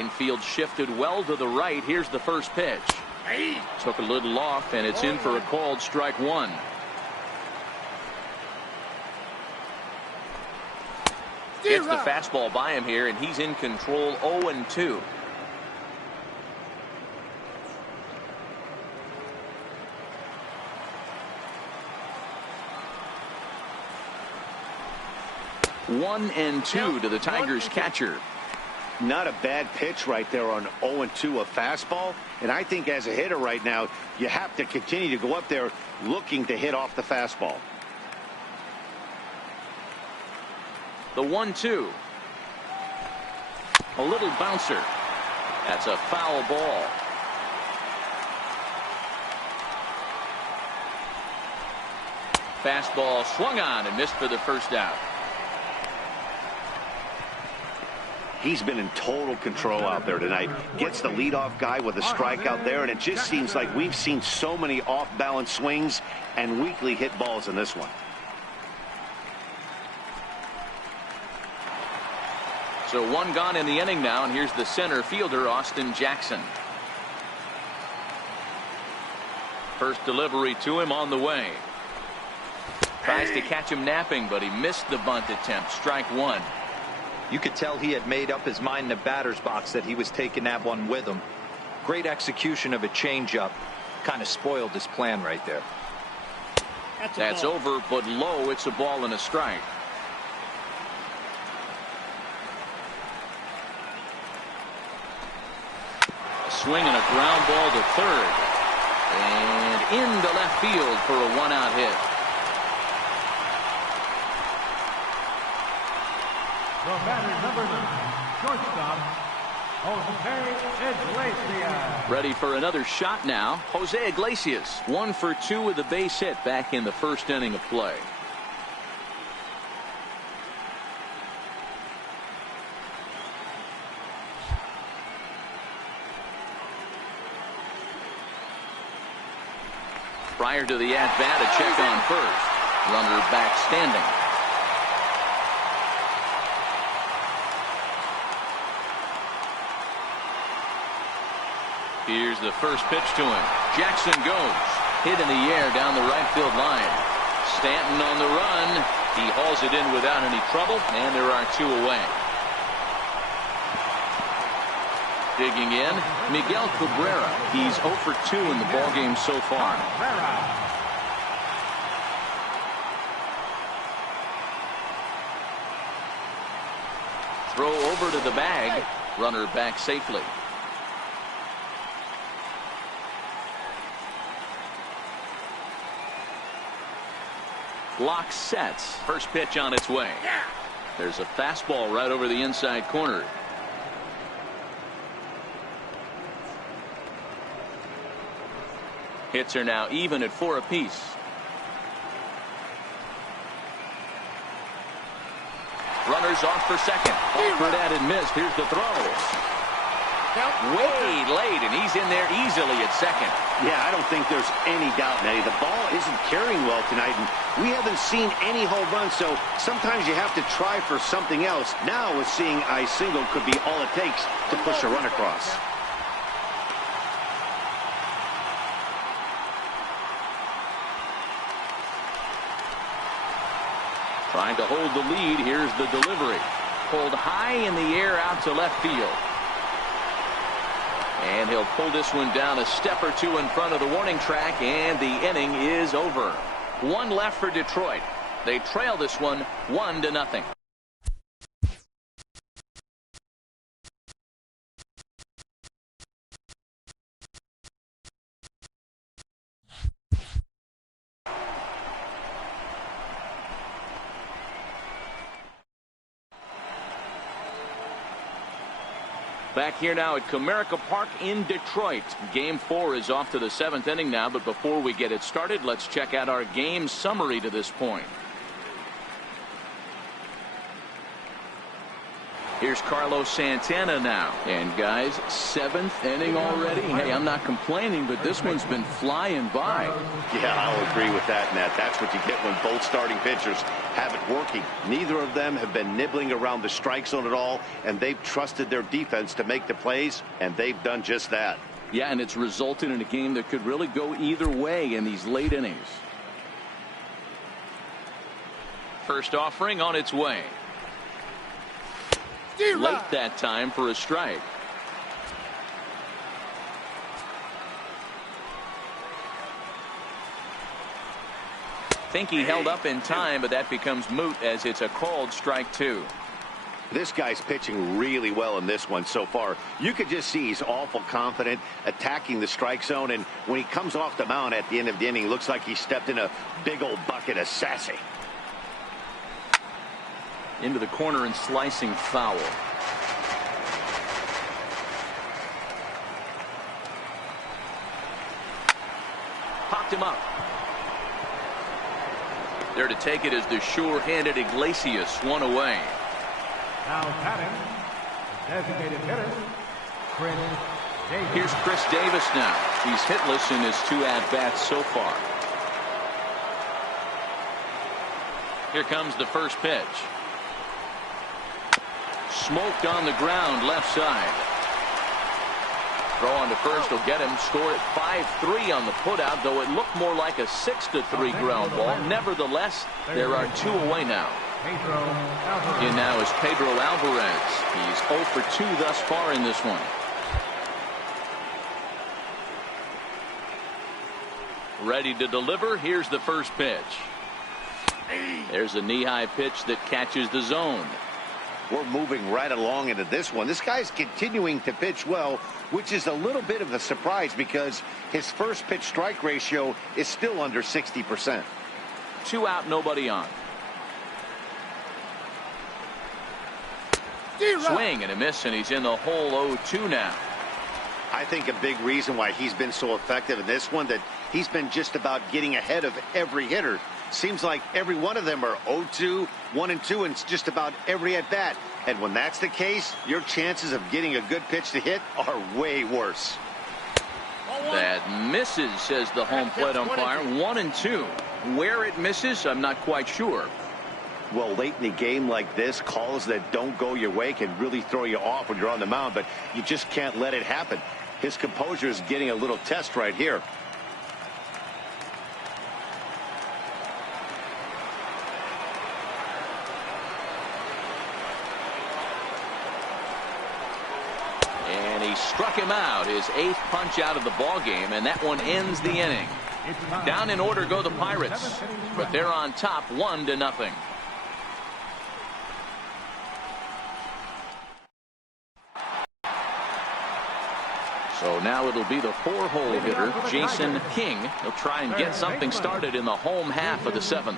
Infield shifted well to the right. Here's the first pitch. Took a little off, and it's in for a called strike one. Gets the fastball by him here, and he's in control. 0-2. One and two to the Tigers catcher. Not a bad pitch right there on 0-2, a fastball. And I think as a hitter right now, you have to continue to go up there looking to hit off the fastball. The 1-2. A little bouncer. That's a foul ball. Fastball swung on and missed for the first out. He's been in total control out there tonight. Gets the leadoff guy with a strikeout there, and it just seems like we've seen so many off-balance swings and weakly hit balls in this one. So one gone in the inning now, and here's the center fielder, Austin Jackson. First delivery to him on the way. Tries to catch him napping, but he missed the bunt attempt. Strike one. You could tell he had made up his mind in the batter's box that he was taking that one with him. Great execution of a changeup. Kind of spoiled his plan right there. That's over, but low. It's a ball and a strike. A swing and a ground ball to third. And into left field for a one-out hit. The batter, number 9, shortstop, Jose Iglesias. Ready for another shot now. Jose Iglesias, 1 for 2 with a base hit back in the first inning of play. Prior to the at-bat, a check on first. Runner back standing. Here's the first pitch to him. Jackson goes. Hit in the air down the right field line. Stanton on the run. He hauls it in without any trouble, and there are 2 away. Digging in, Miguel Cabrera. He's 0 for 2 in the ballgame so far. Throw over to the bag. Runner back safely. Lock sets. First pitch on its way. There's a fastball right over the inside corner. Hits are now even at 4 apiece. Runners off for second. Offered at and missed. Here's the throw. Way late, and he's in there easily at second. Yeah, I don't think there's any doubt, Nettie. The ball isn't carrying well tonight, and we haven't seen any home runs, so sometimes you have to try for something else. Now with seeing a single could be all it takes to push a run across. Trying to hold the lead. Here's the delivery. Pulled high in the air out to left field. And he'll pull this one down a step or 2 in front of the warning track, and the inning is over. 1 left for Detroit. They trail this one 1-0. Back here now at Comerica Park in Detroit. Game 4 is off to the 7th inning now, but before we get it started, let's check out our game summary to this point. Here's Carlos Santana now. And guys, 7th inning already. Hey, I'm not complaining, but this one's been flying by. Yeah, I'll agree with that, Matt. That's what you get when both starting pitchers have it working. Neither of them have been nibbling around the strike zone at all, and they've trusted their defense to make the plays, and they've done just that. Yeah, and it's resulted in a game that could really go either way in these late innings. First offering on its way. Late that time for a strike. Think he held up in time, but that becomes moot as it's a called strike 2. This guy's pitching really well in this one so far. You could just see he's awful confident attacking the strike zone, and when he comes off the mound at the end of the inning, looks like he stepped in a big old bucket of sassy. Into the corner and slicing foul. Popped him up. There to take it is the sure-handed Iglesias, one away. Now batting, designated hitter, Chris Davis. Here's Chris Davis now. He's hitless in his 2 at-bats so far. Here comes the first pitch. Smoked on the ground left side. Throw on to first will get him. Score at 5-3 on the putout, though it looked more like a 6-3 ground ball. Nevertheless, there are 2 away now. In now is Pedro Alvarez. He's 0 for 2 thus far in this one. Ready to deliver. Here's the first pitch. There's a knee-high pitch that catches the zone. We're moving right along into this one. This guy's continuing to pitch well, which is a little bit of a surprise because his first pitch strike ratio is still under 60%. 2 out, nobody on. Swing and a miss, and he's in the hole 0-2 now. I think a big reason why he's been so effective in this one, that he's been just about getting ahead of every hitter. Seems like every one of them are 0-2, 1-2, and it's just about every at bat. And when that's the case, your chances of getting a good pitch to hit are way worse. That misses, says the home plate umpire. 1-2. Where it misses, I'm not quite sure. Well, late in the game like this, calls that don't go your way can really throw you off when you're on the mound, but you just can't let it happen. His composure is getting a little test right here. And he struck him out, his 8th punch out of the ball game, and that one ends the inning. Down in order go the Pirates, but they're on top 1-0. So now it'll be the 4-hole hitter, Jason King. He'll try and get something started in the home half of the 7th.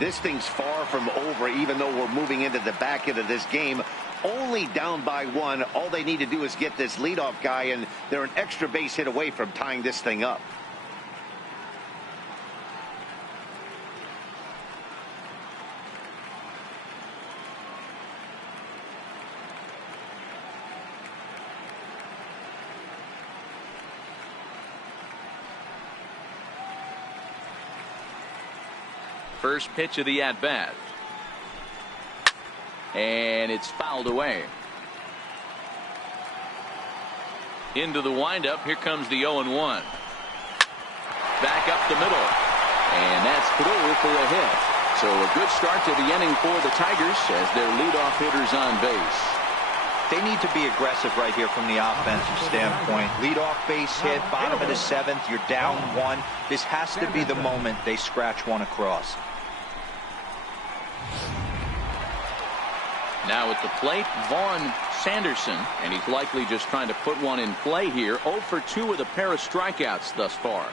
This thing's far from over, even though we're moving into the back end of this game. Only down by 1. All they need to do is get this leadoff guy, and they're an extra base hit away from tying this thing up. First pitch of the at-bat. And it's fouled away. Into the windup. Here comes the 0-1. Back up the middle. And that's through for a hit. So a good start to the inning for the Tigers as their leadoff hitter's on base. They need to be aggressive right here from the offensive standpoint. Leadoff base hit, bottom of the 7th. You're down 1. This has to be the moment they scratch one across. Now at the plate, Vaughn Sanderson, and he's likely just trying to put one in play here. 0 for 2 with a pair of strikeouts thus far.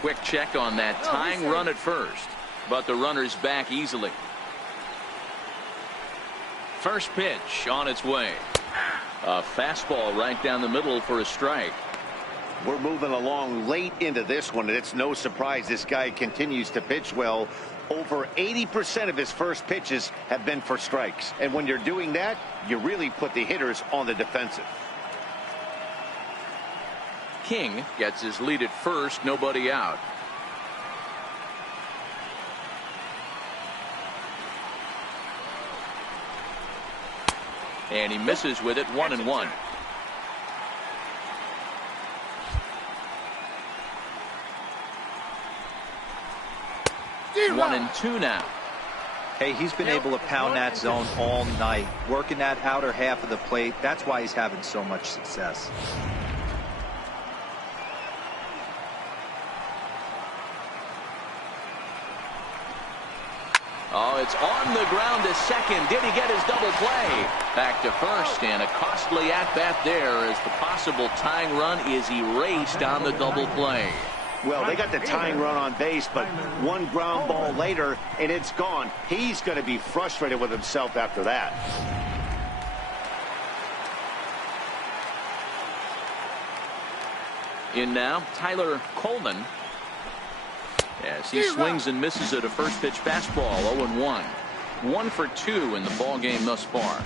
Quick check on that tying run at first, but the runner's back easily. First pitch on its way. A fastball right down the middle for a strike. We're moving along late into this one, and it's no surprise this guy continues to pitch well. Over 80% of his first pitches have been for strikes. And when you're doing that, you really put the hitters on the defensive. King gets his lead at first, nobody out. And he misses with it, 1-1. One and two now. Hey, he's been able to pound that zone all night, working that outer half of the plate. That's why he's having so much success. Oh, it's on the ground to second. Did he get his double play? Back to first, and a costly at-bat there as the possible tying run is erased on the double play. Well, they got the tying run on base, but one ground ball later, and it's gone. He's going to be frustrated with himself after that. In now, Tyler Coleman. As he swings and misses at a first pitch fastball, 0-1. 1 for 2 in the ball game thus far.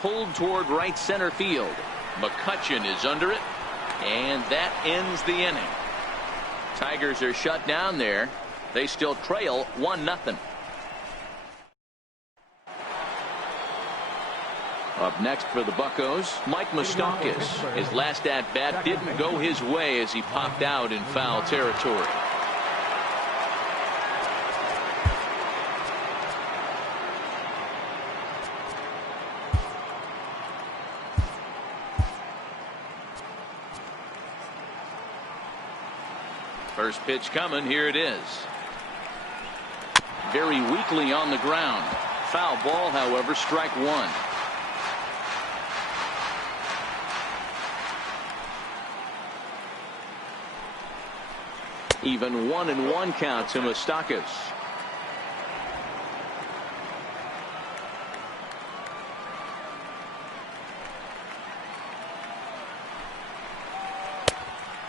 Pulled toward right center field. McCutchen is under it, and that ends the inning. Tigers are shut down there. They still trail 1-0. Up next for the Buccos, Mike Moustakas. His last at-bat didn't go his way as he popped out in foul territory. First pitch coming. Here it is. Very weakly on the ground. Foul ball, however, strike one. Even 1-1 count to Moustakas.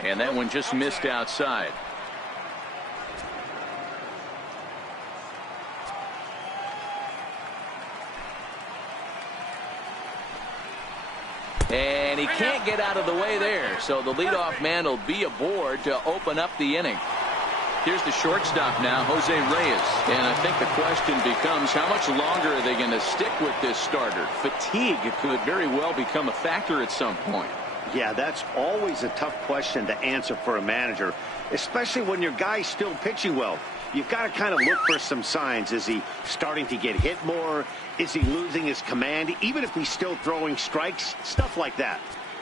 And that one just missed outside. And he can't get out of the way there, so the leadoff man will be aboard to open up the inning. Here's the shortstop now, Jose Reyes. And I think the question becomes, how much longer are they going to stick with this starter? Fatigue could very well become a factor at some point. Yeah, that's always a tough question to answer for a manager, especially when your guy's still pitching well. You've got to kind of look for some signs. Is he starting to get hit more? Is he losing his command? Even if he's still throwing strikes, stuff like that.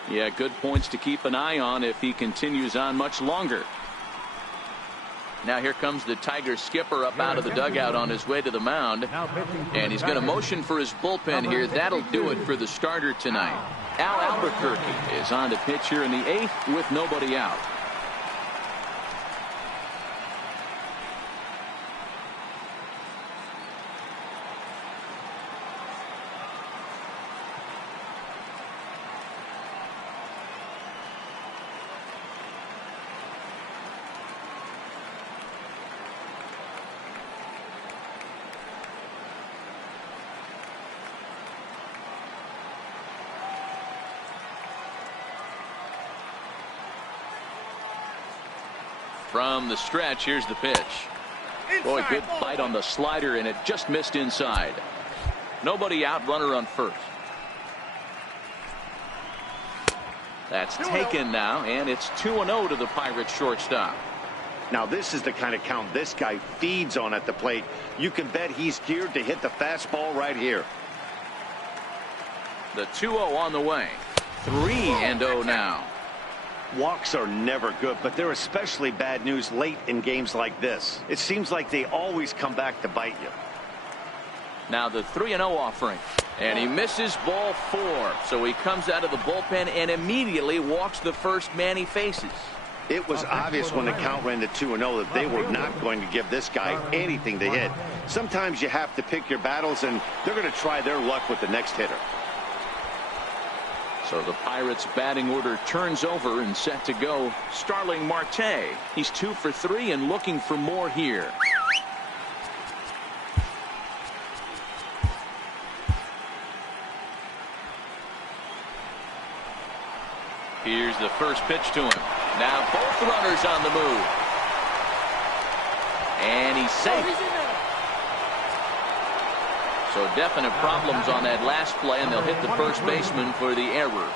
Yeah, good points to keep an eye on if he continues on much longer. Now here comes the Tigers skipper up out of the dugout on his way to the mound. And he's going to motion for his bullpen here. That'll do it for the starter tonight. Al Albuquerque is on to pitch here in the 8th with nobody out. From the stretch, here's the pitch. Boy, good bite on the slider, and it just missed inside. Nobody out, runner on first. That's taken now, and it's 2-0 to the Pirates shortstop. Now this is the kind of count this guy feeds on at the plate. You can bet he's geared to hit the fastball right here. The 2-0 on the way. 3-0 now. Walks are never good, but they're especially bad news late in games like this. It seems like they always come back to bite you. Now the 3-0 offering, and he misses ball 4, so he comes out of the bullpen and immediately walks the first man he faces. It was obvious when the count ran to 2-0 that they were not going to give this guy anything to hit. Sometimes you have to pick your battles, and they're going to try their luck with the next hitter. So the Pirates batting order turns over and set to go. Starling Marte. He's 2 for 3 and looking for more here. Here's the first pitch to him. Now both runners on the move. And he's safe. So definite problems on that last play, and they'll hit the first baseman for the error.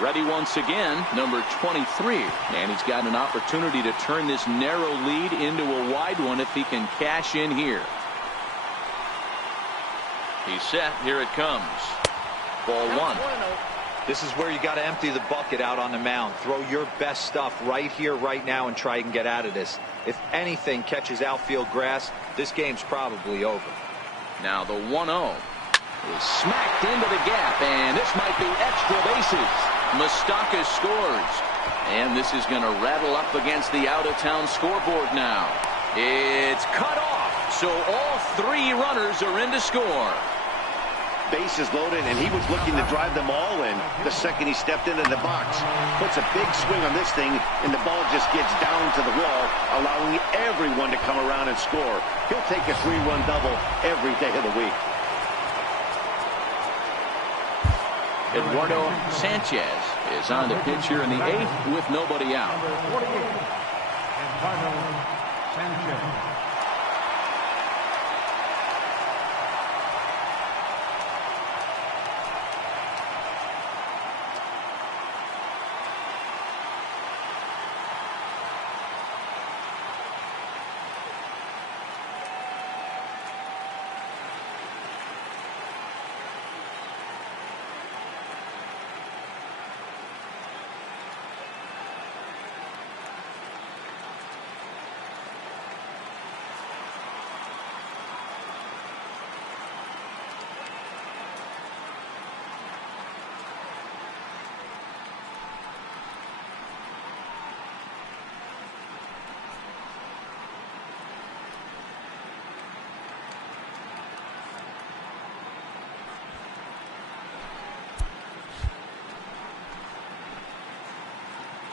Ready once again, number 23. And he's got an opportunity to turn this narrow lead into a wide one if he can cash in here. He's set. Here it comes. Ball 1. This is where you got to empty the bucket out on the mound. Throw your best stuff right here, right now, and try and get out of this. If anything catches outfield grass, this game's probably over. Now the 1-0 is smacked into the gap, and this might be extra bases. Moustakas scores, and this is going to rattle up against the out-of-town scoreboard now. It's cut off, so all 3 runners are in to score. Bases loaded, and he was looking to drive them all in the second he stepped into the box. Puts a big swing on this thing, and the ball just gets down to the wall, allowing everyone to come around and score. He'll take a 3-run double every day of the week. Eduardo Sanchez is on the pitch here in the 8th with nobody out. Number 48, Eduardo Sanchez.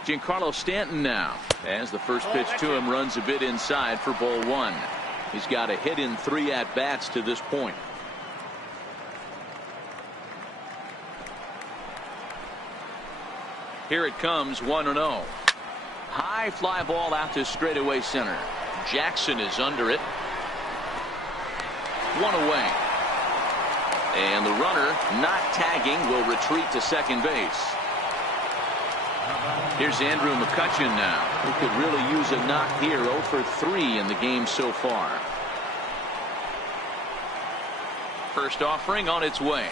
Giancarlo Stanton now, as the first pitch to him runs a bit inside for ball 1. He's got a hit in 3 at-bats to this point. Here it comes, 1-0. High fly ball out to straightaway center. Jackson is under it. 1 away. And the runner, not tagging, will retreat to second base. Here's Andrew McCutchen now, who could really use a knock here. 0 for 3 in the game so far. First offering on its way.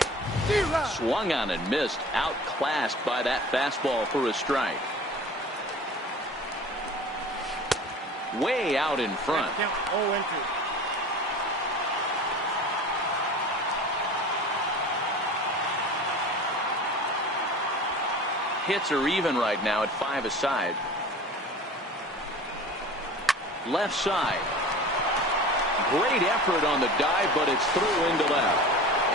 Swung on and missed. Outclassed by that fastball for a strike. Way out in front. Hits are even right now at 5 aside. Left side. Great effort on the dive, but it's through into left.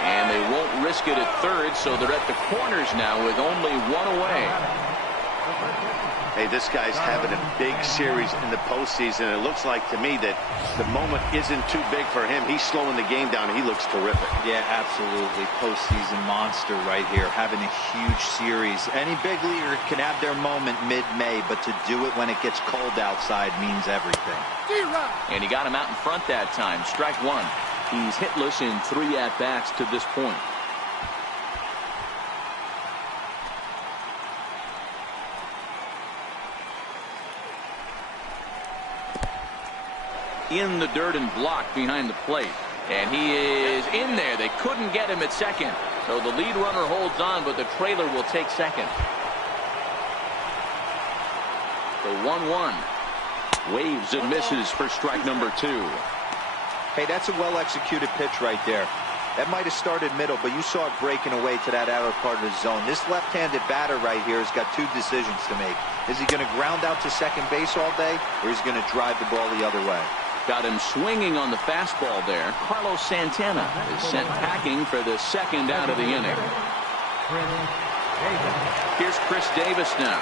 And they won't risk it at third, so they're at the corners now with only 1 away. Hey, this guy's having a big series in the postseason. It looks like to me that the moment isn't too big for him. He's slowing the game down. He looks terrific. Yeah, absolutely. Postseason monster right here, having a huge series. Any big leaguer can have their moment mid-May, but to do it when it gets cold outside means everything. And he got him out in front that time. Strike 1. He's hitless in 3 at-bats to this point. In the dirt and blocked behind the plate. And he is in there. They couldn't get him at second. So the lead runner holds on, but the trailer will take second. The 1-1. Waves and misses for strike number 2. Hey, that's a well-executed pitch right there. That might have started middle, but you saw it breaking away to that outer part of the zone. This left-handed batter right here has got two decisions to make. Is he going to ground out to second base all day, or is he going to drive the ball the other way? Got him swinging on the fastball there. Carlos Santana is sent packing for the second out of the inning. Here's Chris Davis now.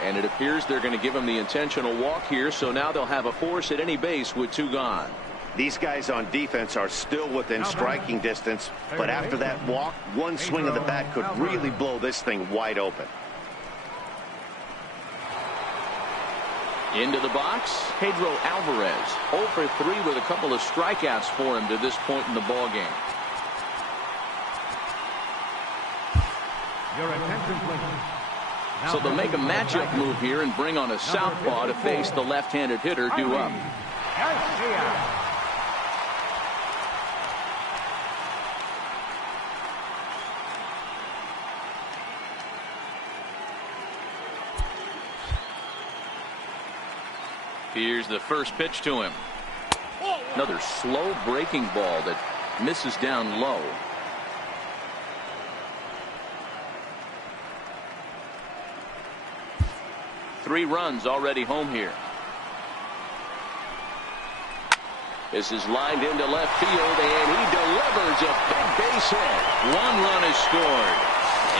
And it appears they're going to give him the intentional walk here, so now they'll have a force at any base with two gone. These guys on defense are still within striking distance, but after that walk, one swing of the bat could really blow this thing wide open. Into the box, Pedro Alvarez. 0 for 3 with a couple of strikeouts for him to this point in the ballgame. Your attention, please. So they'll make a matchup move here and bring on a southpaw to face the left-handed hitter due up. Here's the first pitch to him. Another slow breaking ball that misses down low. Three runs already home here. This is lined into left field, and he delivers a big base hit. One run is scored.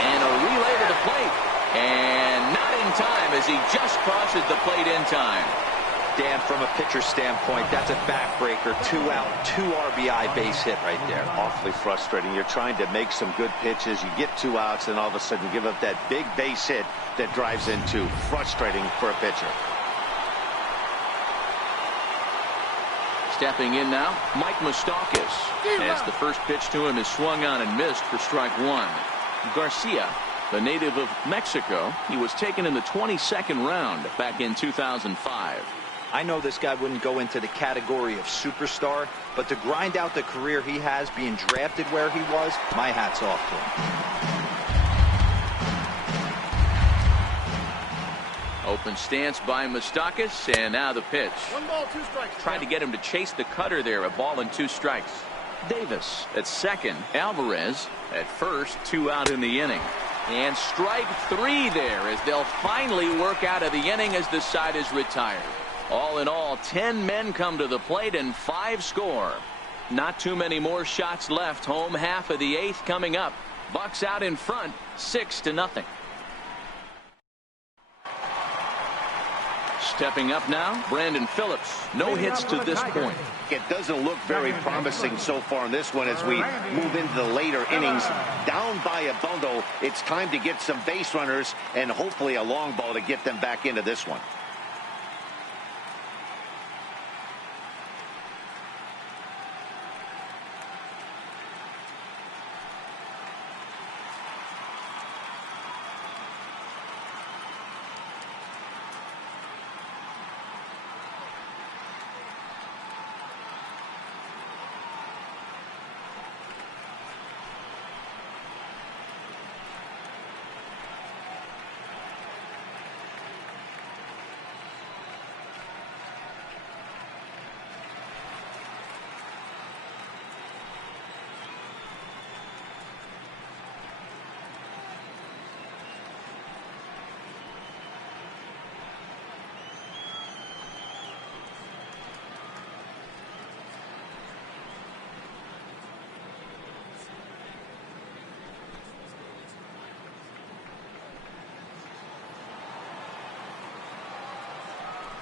And a relay to the plate. And not in time as he just crosses the plate in time. Dan, from a pitcher standpoint, that's a backbreaker. 2 out, 2 RBI base hit right there. Awfully frustrating. You're trying to make some good pitches. You get 2 outs, and all of a sudden give up that big base hit that drives in 2. Frustrating for a pitcher. Stepping in now, Mike Moustakas. As the first pitch to him is swung on and missed for strike 1. Garcia, the native of Mexico, he was taken in the 22nd round back in 2005. I know this guy wouldn't go into the category of superstar, but to grind out the career he has being drafted where he was, my hat's off to him. Open stance by Moustakas, and now the pitch. 1 ball, 2 strikes. Tried to get him to chase the cutter there, a ball and 2 strikes. Davis at second, Alvarez at first, 2 out in the inning. And strike 3 there as they'll finally work out of the inning as the side is retired. All in all, 10 men come to the plate and 5 score. Not too many more shots left. Home half of the 8th coming up. Bucks out in front, 6-0. Stepping up now, Brandon Phillips. No hits to this point. It doesn't look very promising so far in this one as we move into the later innings. Down by a bundle, it's time to get some base runners and hopefully a long ball to get them back into this one.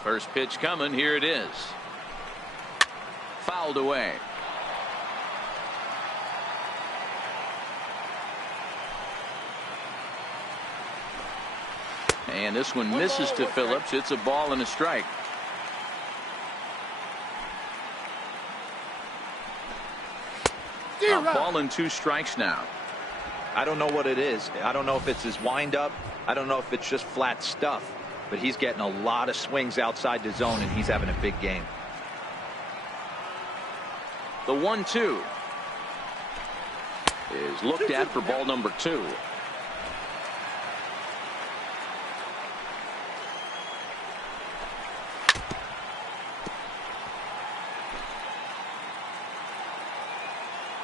First pitch coming. Here it is. Fouled away. And this one misses to Phillips. It's a ball and a strike. A ball and 2 strikes now. I don't know what it is. I don't know if it's his windup. I don't know if it's just flat stuff. But he's getting a lot of swings outside the zone, and he's having a big game. The 1-2 is looked at for ball number 2.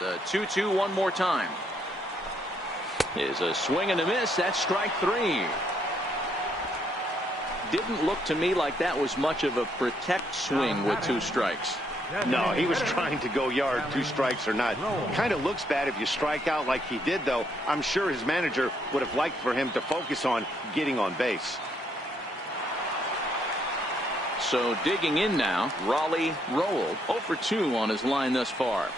The 2-2 one more time. Is a swing and a miss. That's strike 3. Didn't look to me like that was much of a protect swing with 2 strikes. No, he was trying to go yard, 2 strikes or not. Kind of looks bad if you strike out like he did, though. I'm sure his manager would have liked for him to focus on getting on base. So digging in now, Raleigh Roll 0 for 2 on his line thus far.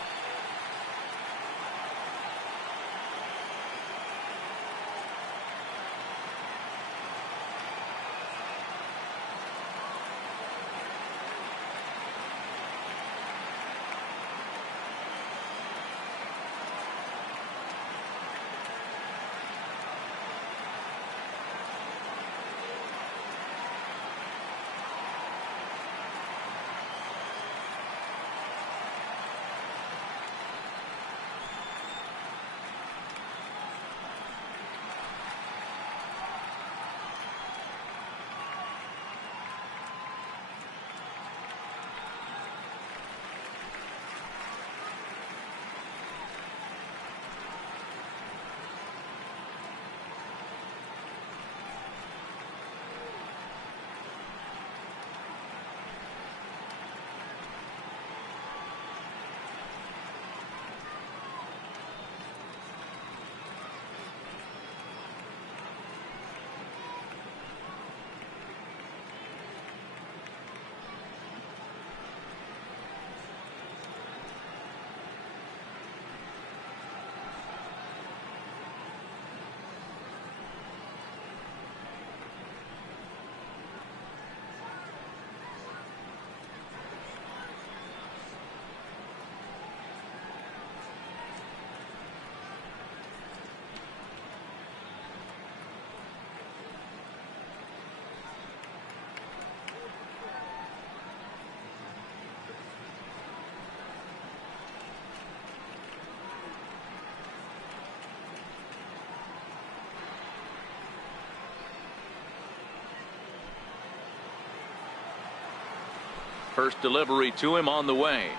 First delivery to him on the way.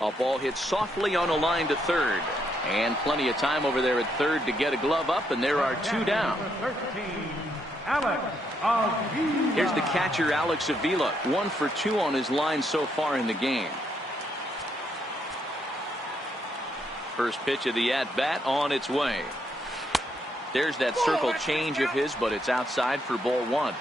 A ball hit softly on a line to third. And plenty of time over there at third to get a glove up, and there are 2 down. Here's the catcher, Alex Avila. 1 for 2 on his line so far in the game. First pitch of the at-bat on its way. There's that circle change of his, but it's outside for ball 1.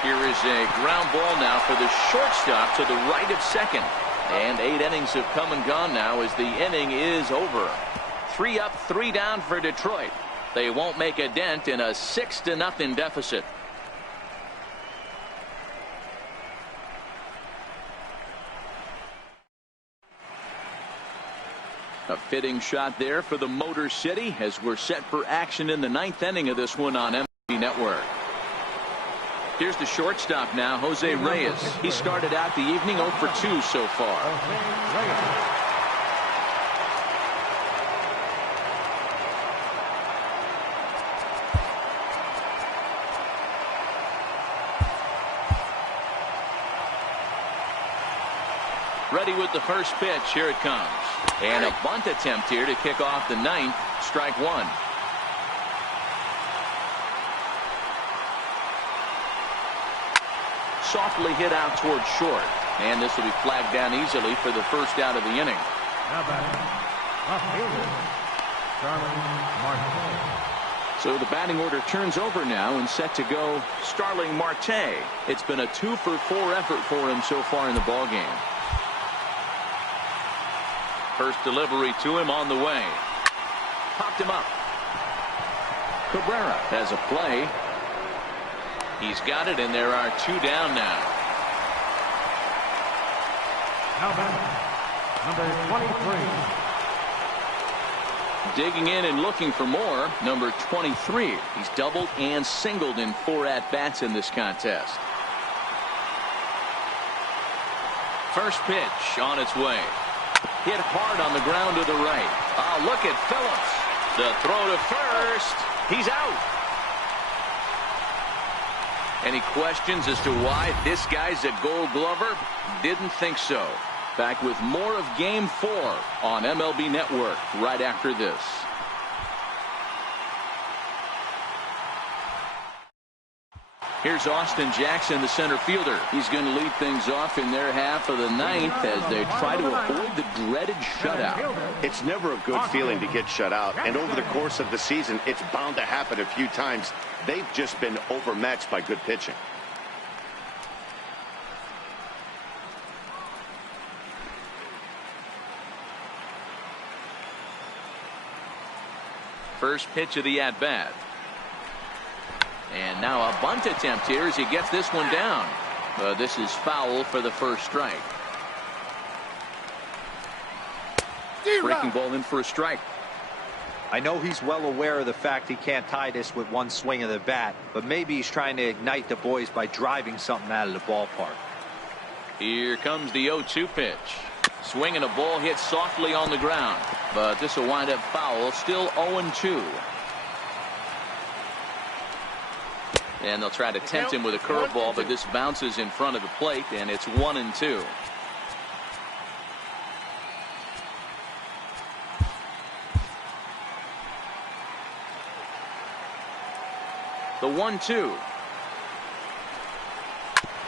Here is a ground ball now for the shortstop to the right of second. And 8 innings have come and gone now as the inning is over. 3 up, 3 down for Detroit. They won't make a dent in a 6-0 deficit. A fitting shot there for the Motor City as we're set for action in the 9th inning of this one on MLB Network. Here's the shortstop now, Jose Reyes. He started out the evening 0 for 2 so far. Ready with the first pitch. Here it comes. And a bunt attempt here to kick off the 9th. Strike 1. Softly hit out towards short. And this will be flagged down easily for the first out of the inning. Now batting, left fielder, Starling Marte. So the batting order turns over now and set to go Starling Marte. It's been a 2 for 4 effort for him so far in the ballgame. First delivery to him on the way. Popped him up. Cabrera has a play. He's got it, and there are 2 down now. Now batting, number 23. Digging in and looking for more, number 23. He's doubled and singled in 4 at-bats in this contest. First pitch on its way. Hit hard on the ground to the right. Oh, look at Phillips. The throw to first. He's out. Any questions as to why this guy's a Gold Glover? Didn't think so. Back with more of Game 4 on MLB Network right after this. Here's Austin Jackson, the center fielder. He's going to lead things off in their half of the ninth as they try to avoid the dreaded shutout. It's never a good feeling to get shut out, and over the course of the season, it's bound to happen a few times. They've just been overmatched by good pitching. First pitch of the at-bat. And now a bunt attempt here as he gets this one down. This is foul for the first strike. Breaking ball in for a strike. I know he's well aware of the fact he can't tie this with one swing of the bat, but maybe he's trying to ignite the boys by driving something out of the ballpark. Here comes the 0-2 pitch. Swinging a ball hit softly on the ground, but this will wind up foul. Still 0-2. And they'll try to tempt him with a curveball, but this bounces in front of the plate, and it's 1-2. The 1-2.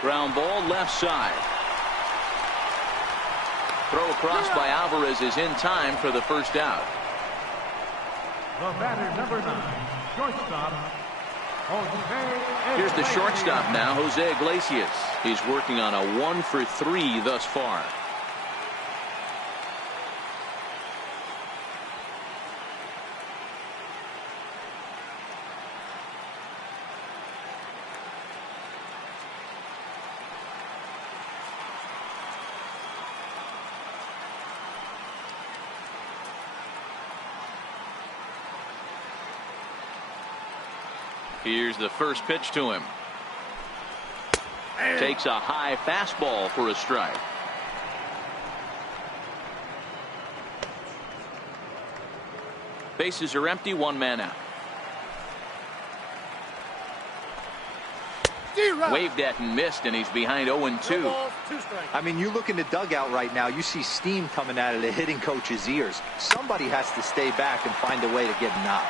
Ground ball left side. Throw across by Alvarez is in time for the first out. The batter, number 9, shortstop, Jose. Here's the shortstop now, Jose Iglesias. He's working on a 1 for 3 thus far. Here's the first pitch to him. Takes a high fastball for a strike. Bases are empty, 1 man out. Waved at and missed, and he's behind 0-2. I mean, you look in the dugout right now, you see steam coming out of the hitting coach's ears. Somebody has to stay back and find a way to get him out.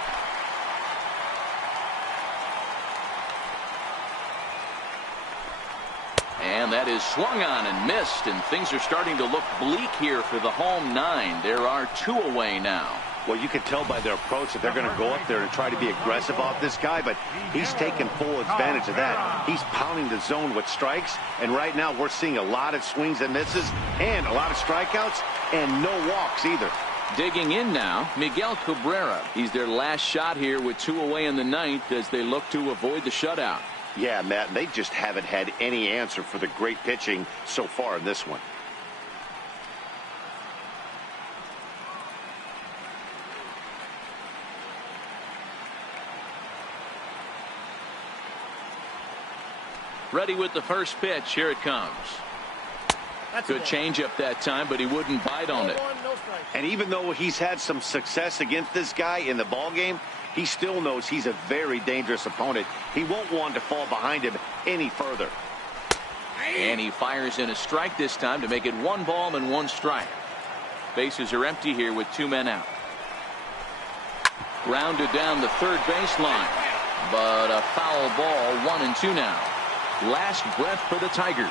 And that is swung on and missed, and things are starting to look bleak here for the home 9. There are 2 away now. Well, you can tell by their approach that they're going to go up there and try to be aggressive off this guy, but he's taking full advantage of that. He's pounding the zone with strikes, and right now we're seeing a lot of swings and misses and a lot of strikeouts and no walks either. Digging in now, Miguel Cabrera. He's their last shot here with 2 away in the 9th as they look to avoid the shutout. Yeah, Matt, they just haven't had any answer for the great pitching so far in this one. Ready with the first pitch. Here it comes. Good changeup that time, but he wouldn't bite on it. And even though he's had some success against this guy in the ball game, he still knows he's a very dangerous opponent. He won't want to fall behind him any further. And he fires in a strike this time to make it 1 ball and 1 strike. Bases are empty here with 2 men out. Grounded down the third baseline, but a foul ball. 1-2 now. Last breath for the Tigers.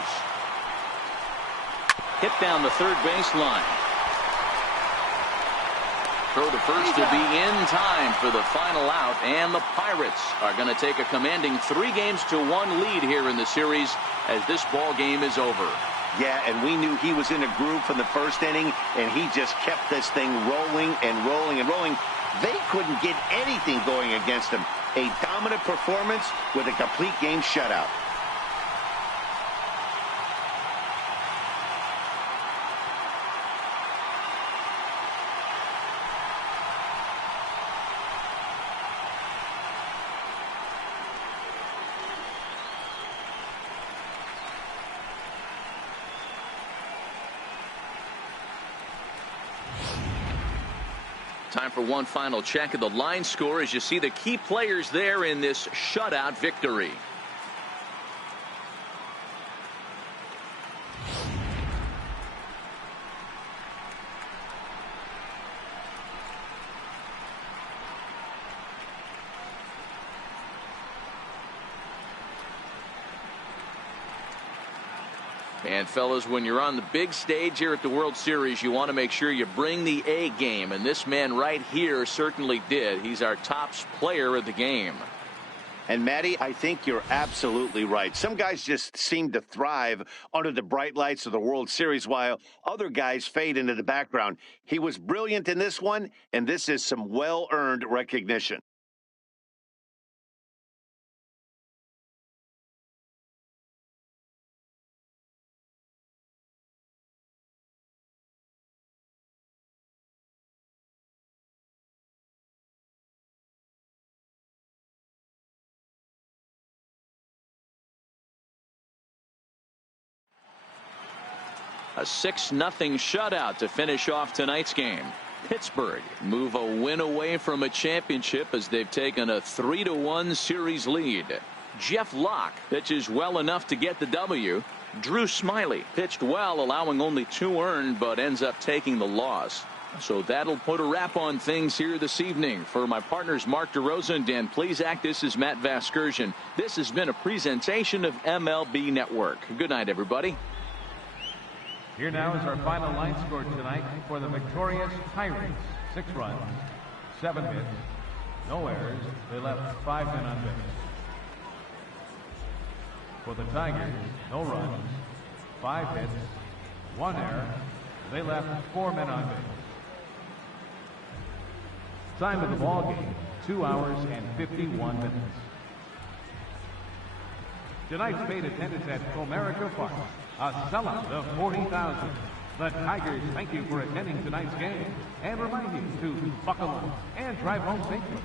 Hit down the third baseline. Throw to first to be in time for the final out, and the Pirates are going to take a commanding 3-1 lead here in the series as this ball game is over. Yeah, and we knew he was in a groove from the first inning, and he just kept this thing rolling and rolling and rolling. They couldn't get anything going against him. A dominant performance with a complete game shutout. Time for one final check of the line score as you see the key players there in this shutout victory. And fellas, when you're on the big stage here at the World Series, you want to make sure you bring the A game. And this man right here certainly did. He's our top player of the game. And Matty, I think you're absolutely right. Some guys just seem to thrive under the bright lights of the World Series while other guys fade into the background. He was brilliant in this one, and this is some well-earned recognition. A 6-0 shutout to finish off tonight's game. Pittsburgh move a win away from a championship as they've taken a 3-1 series lead. Jeff Locke pitches well enough to get the W. Drew Smyly pitched well, allowing only 2 earned, but ends up taking the loss. So that'll put a wrap on things here this evening. For my partners Mark DeRosa and Dan Plesac, this is Matt Vasgersian. This has been a presentation of MLB Network. Good night, everybody. Here now is our final line score tonight for the victorious Pirates. 6 runs, 7 hits, no errors. They left 5 men on base. For the Tigers, no runs, 5 hits, 1 error. They left 4 men on base. Time of the ball game, 2 hours and 51 minutes. Tonight's paid attendance at Comerica Park, a sellout of 40,000. The Tigers thank you for attending tonight's game and remind you to buckle up and drive home safely.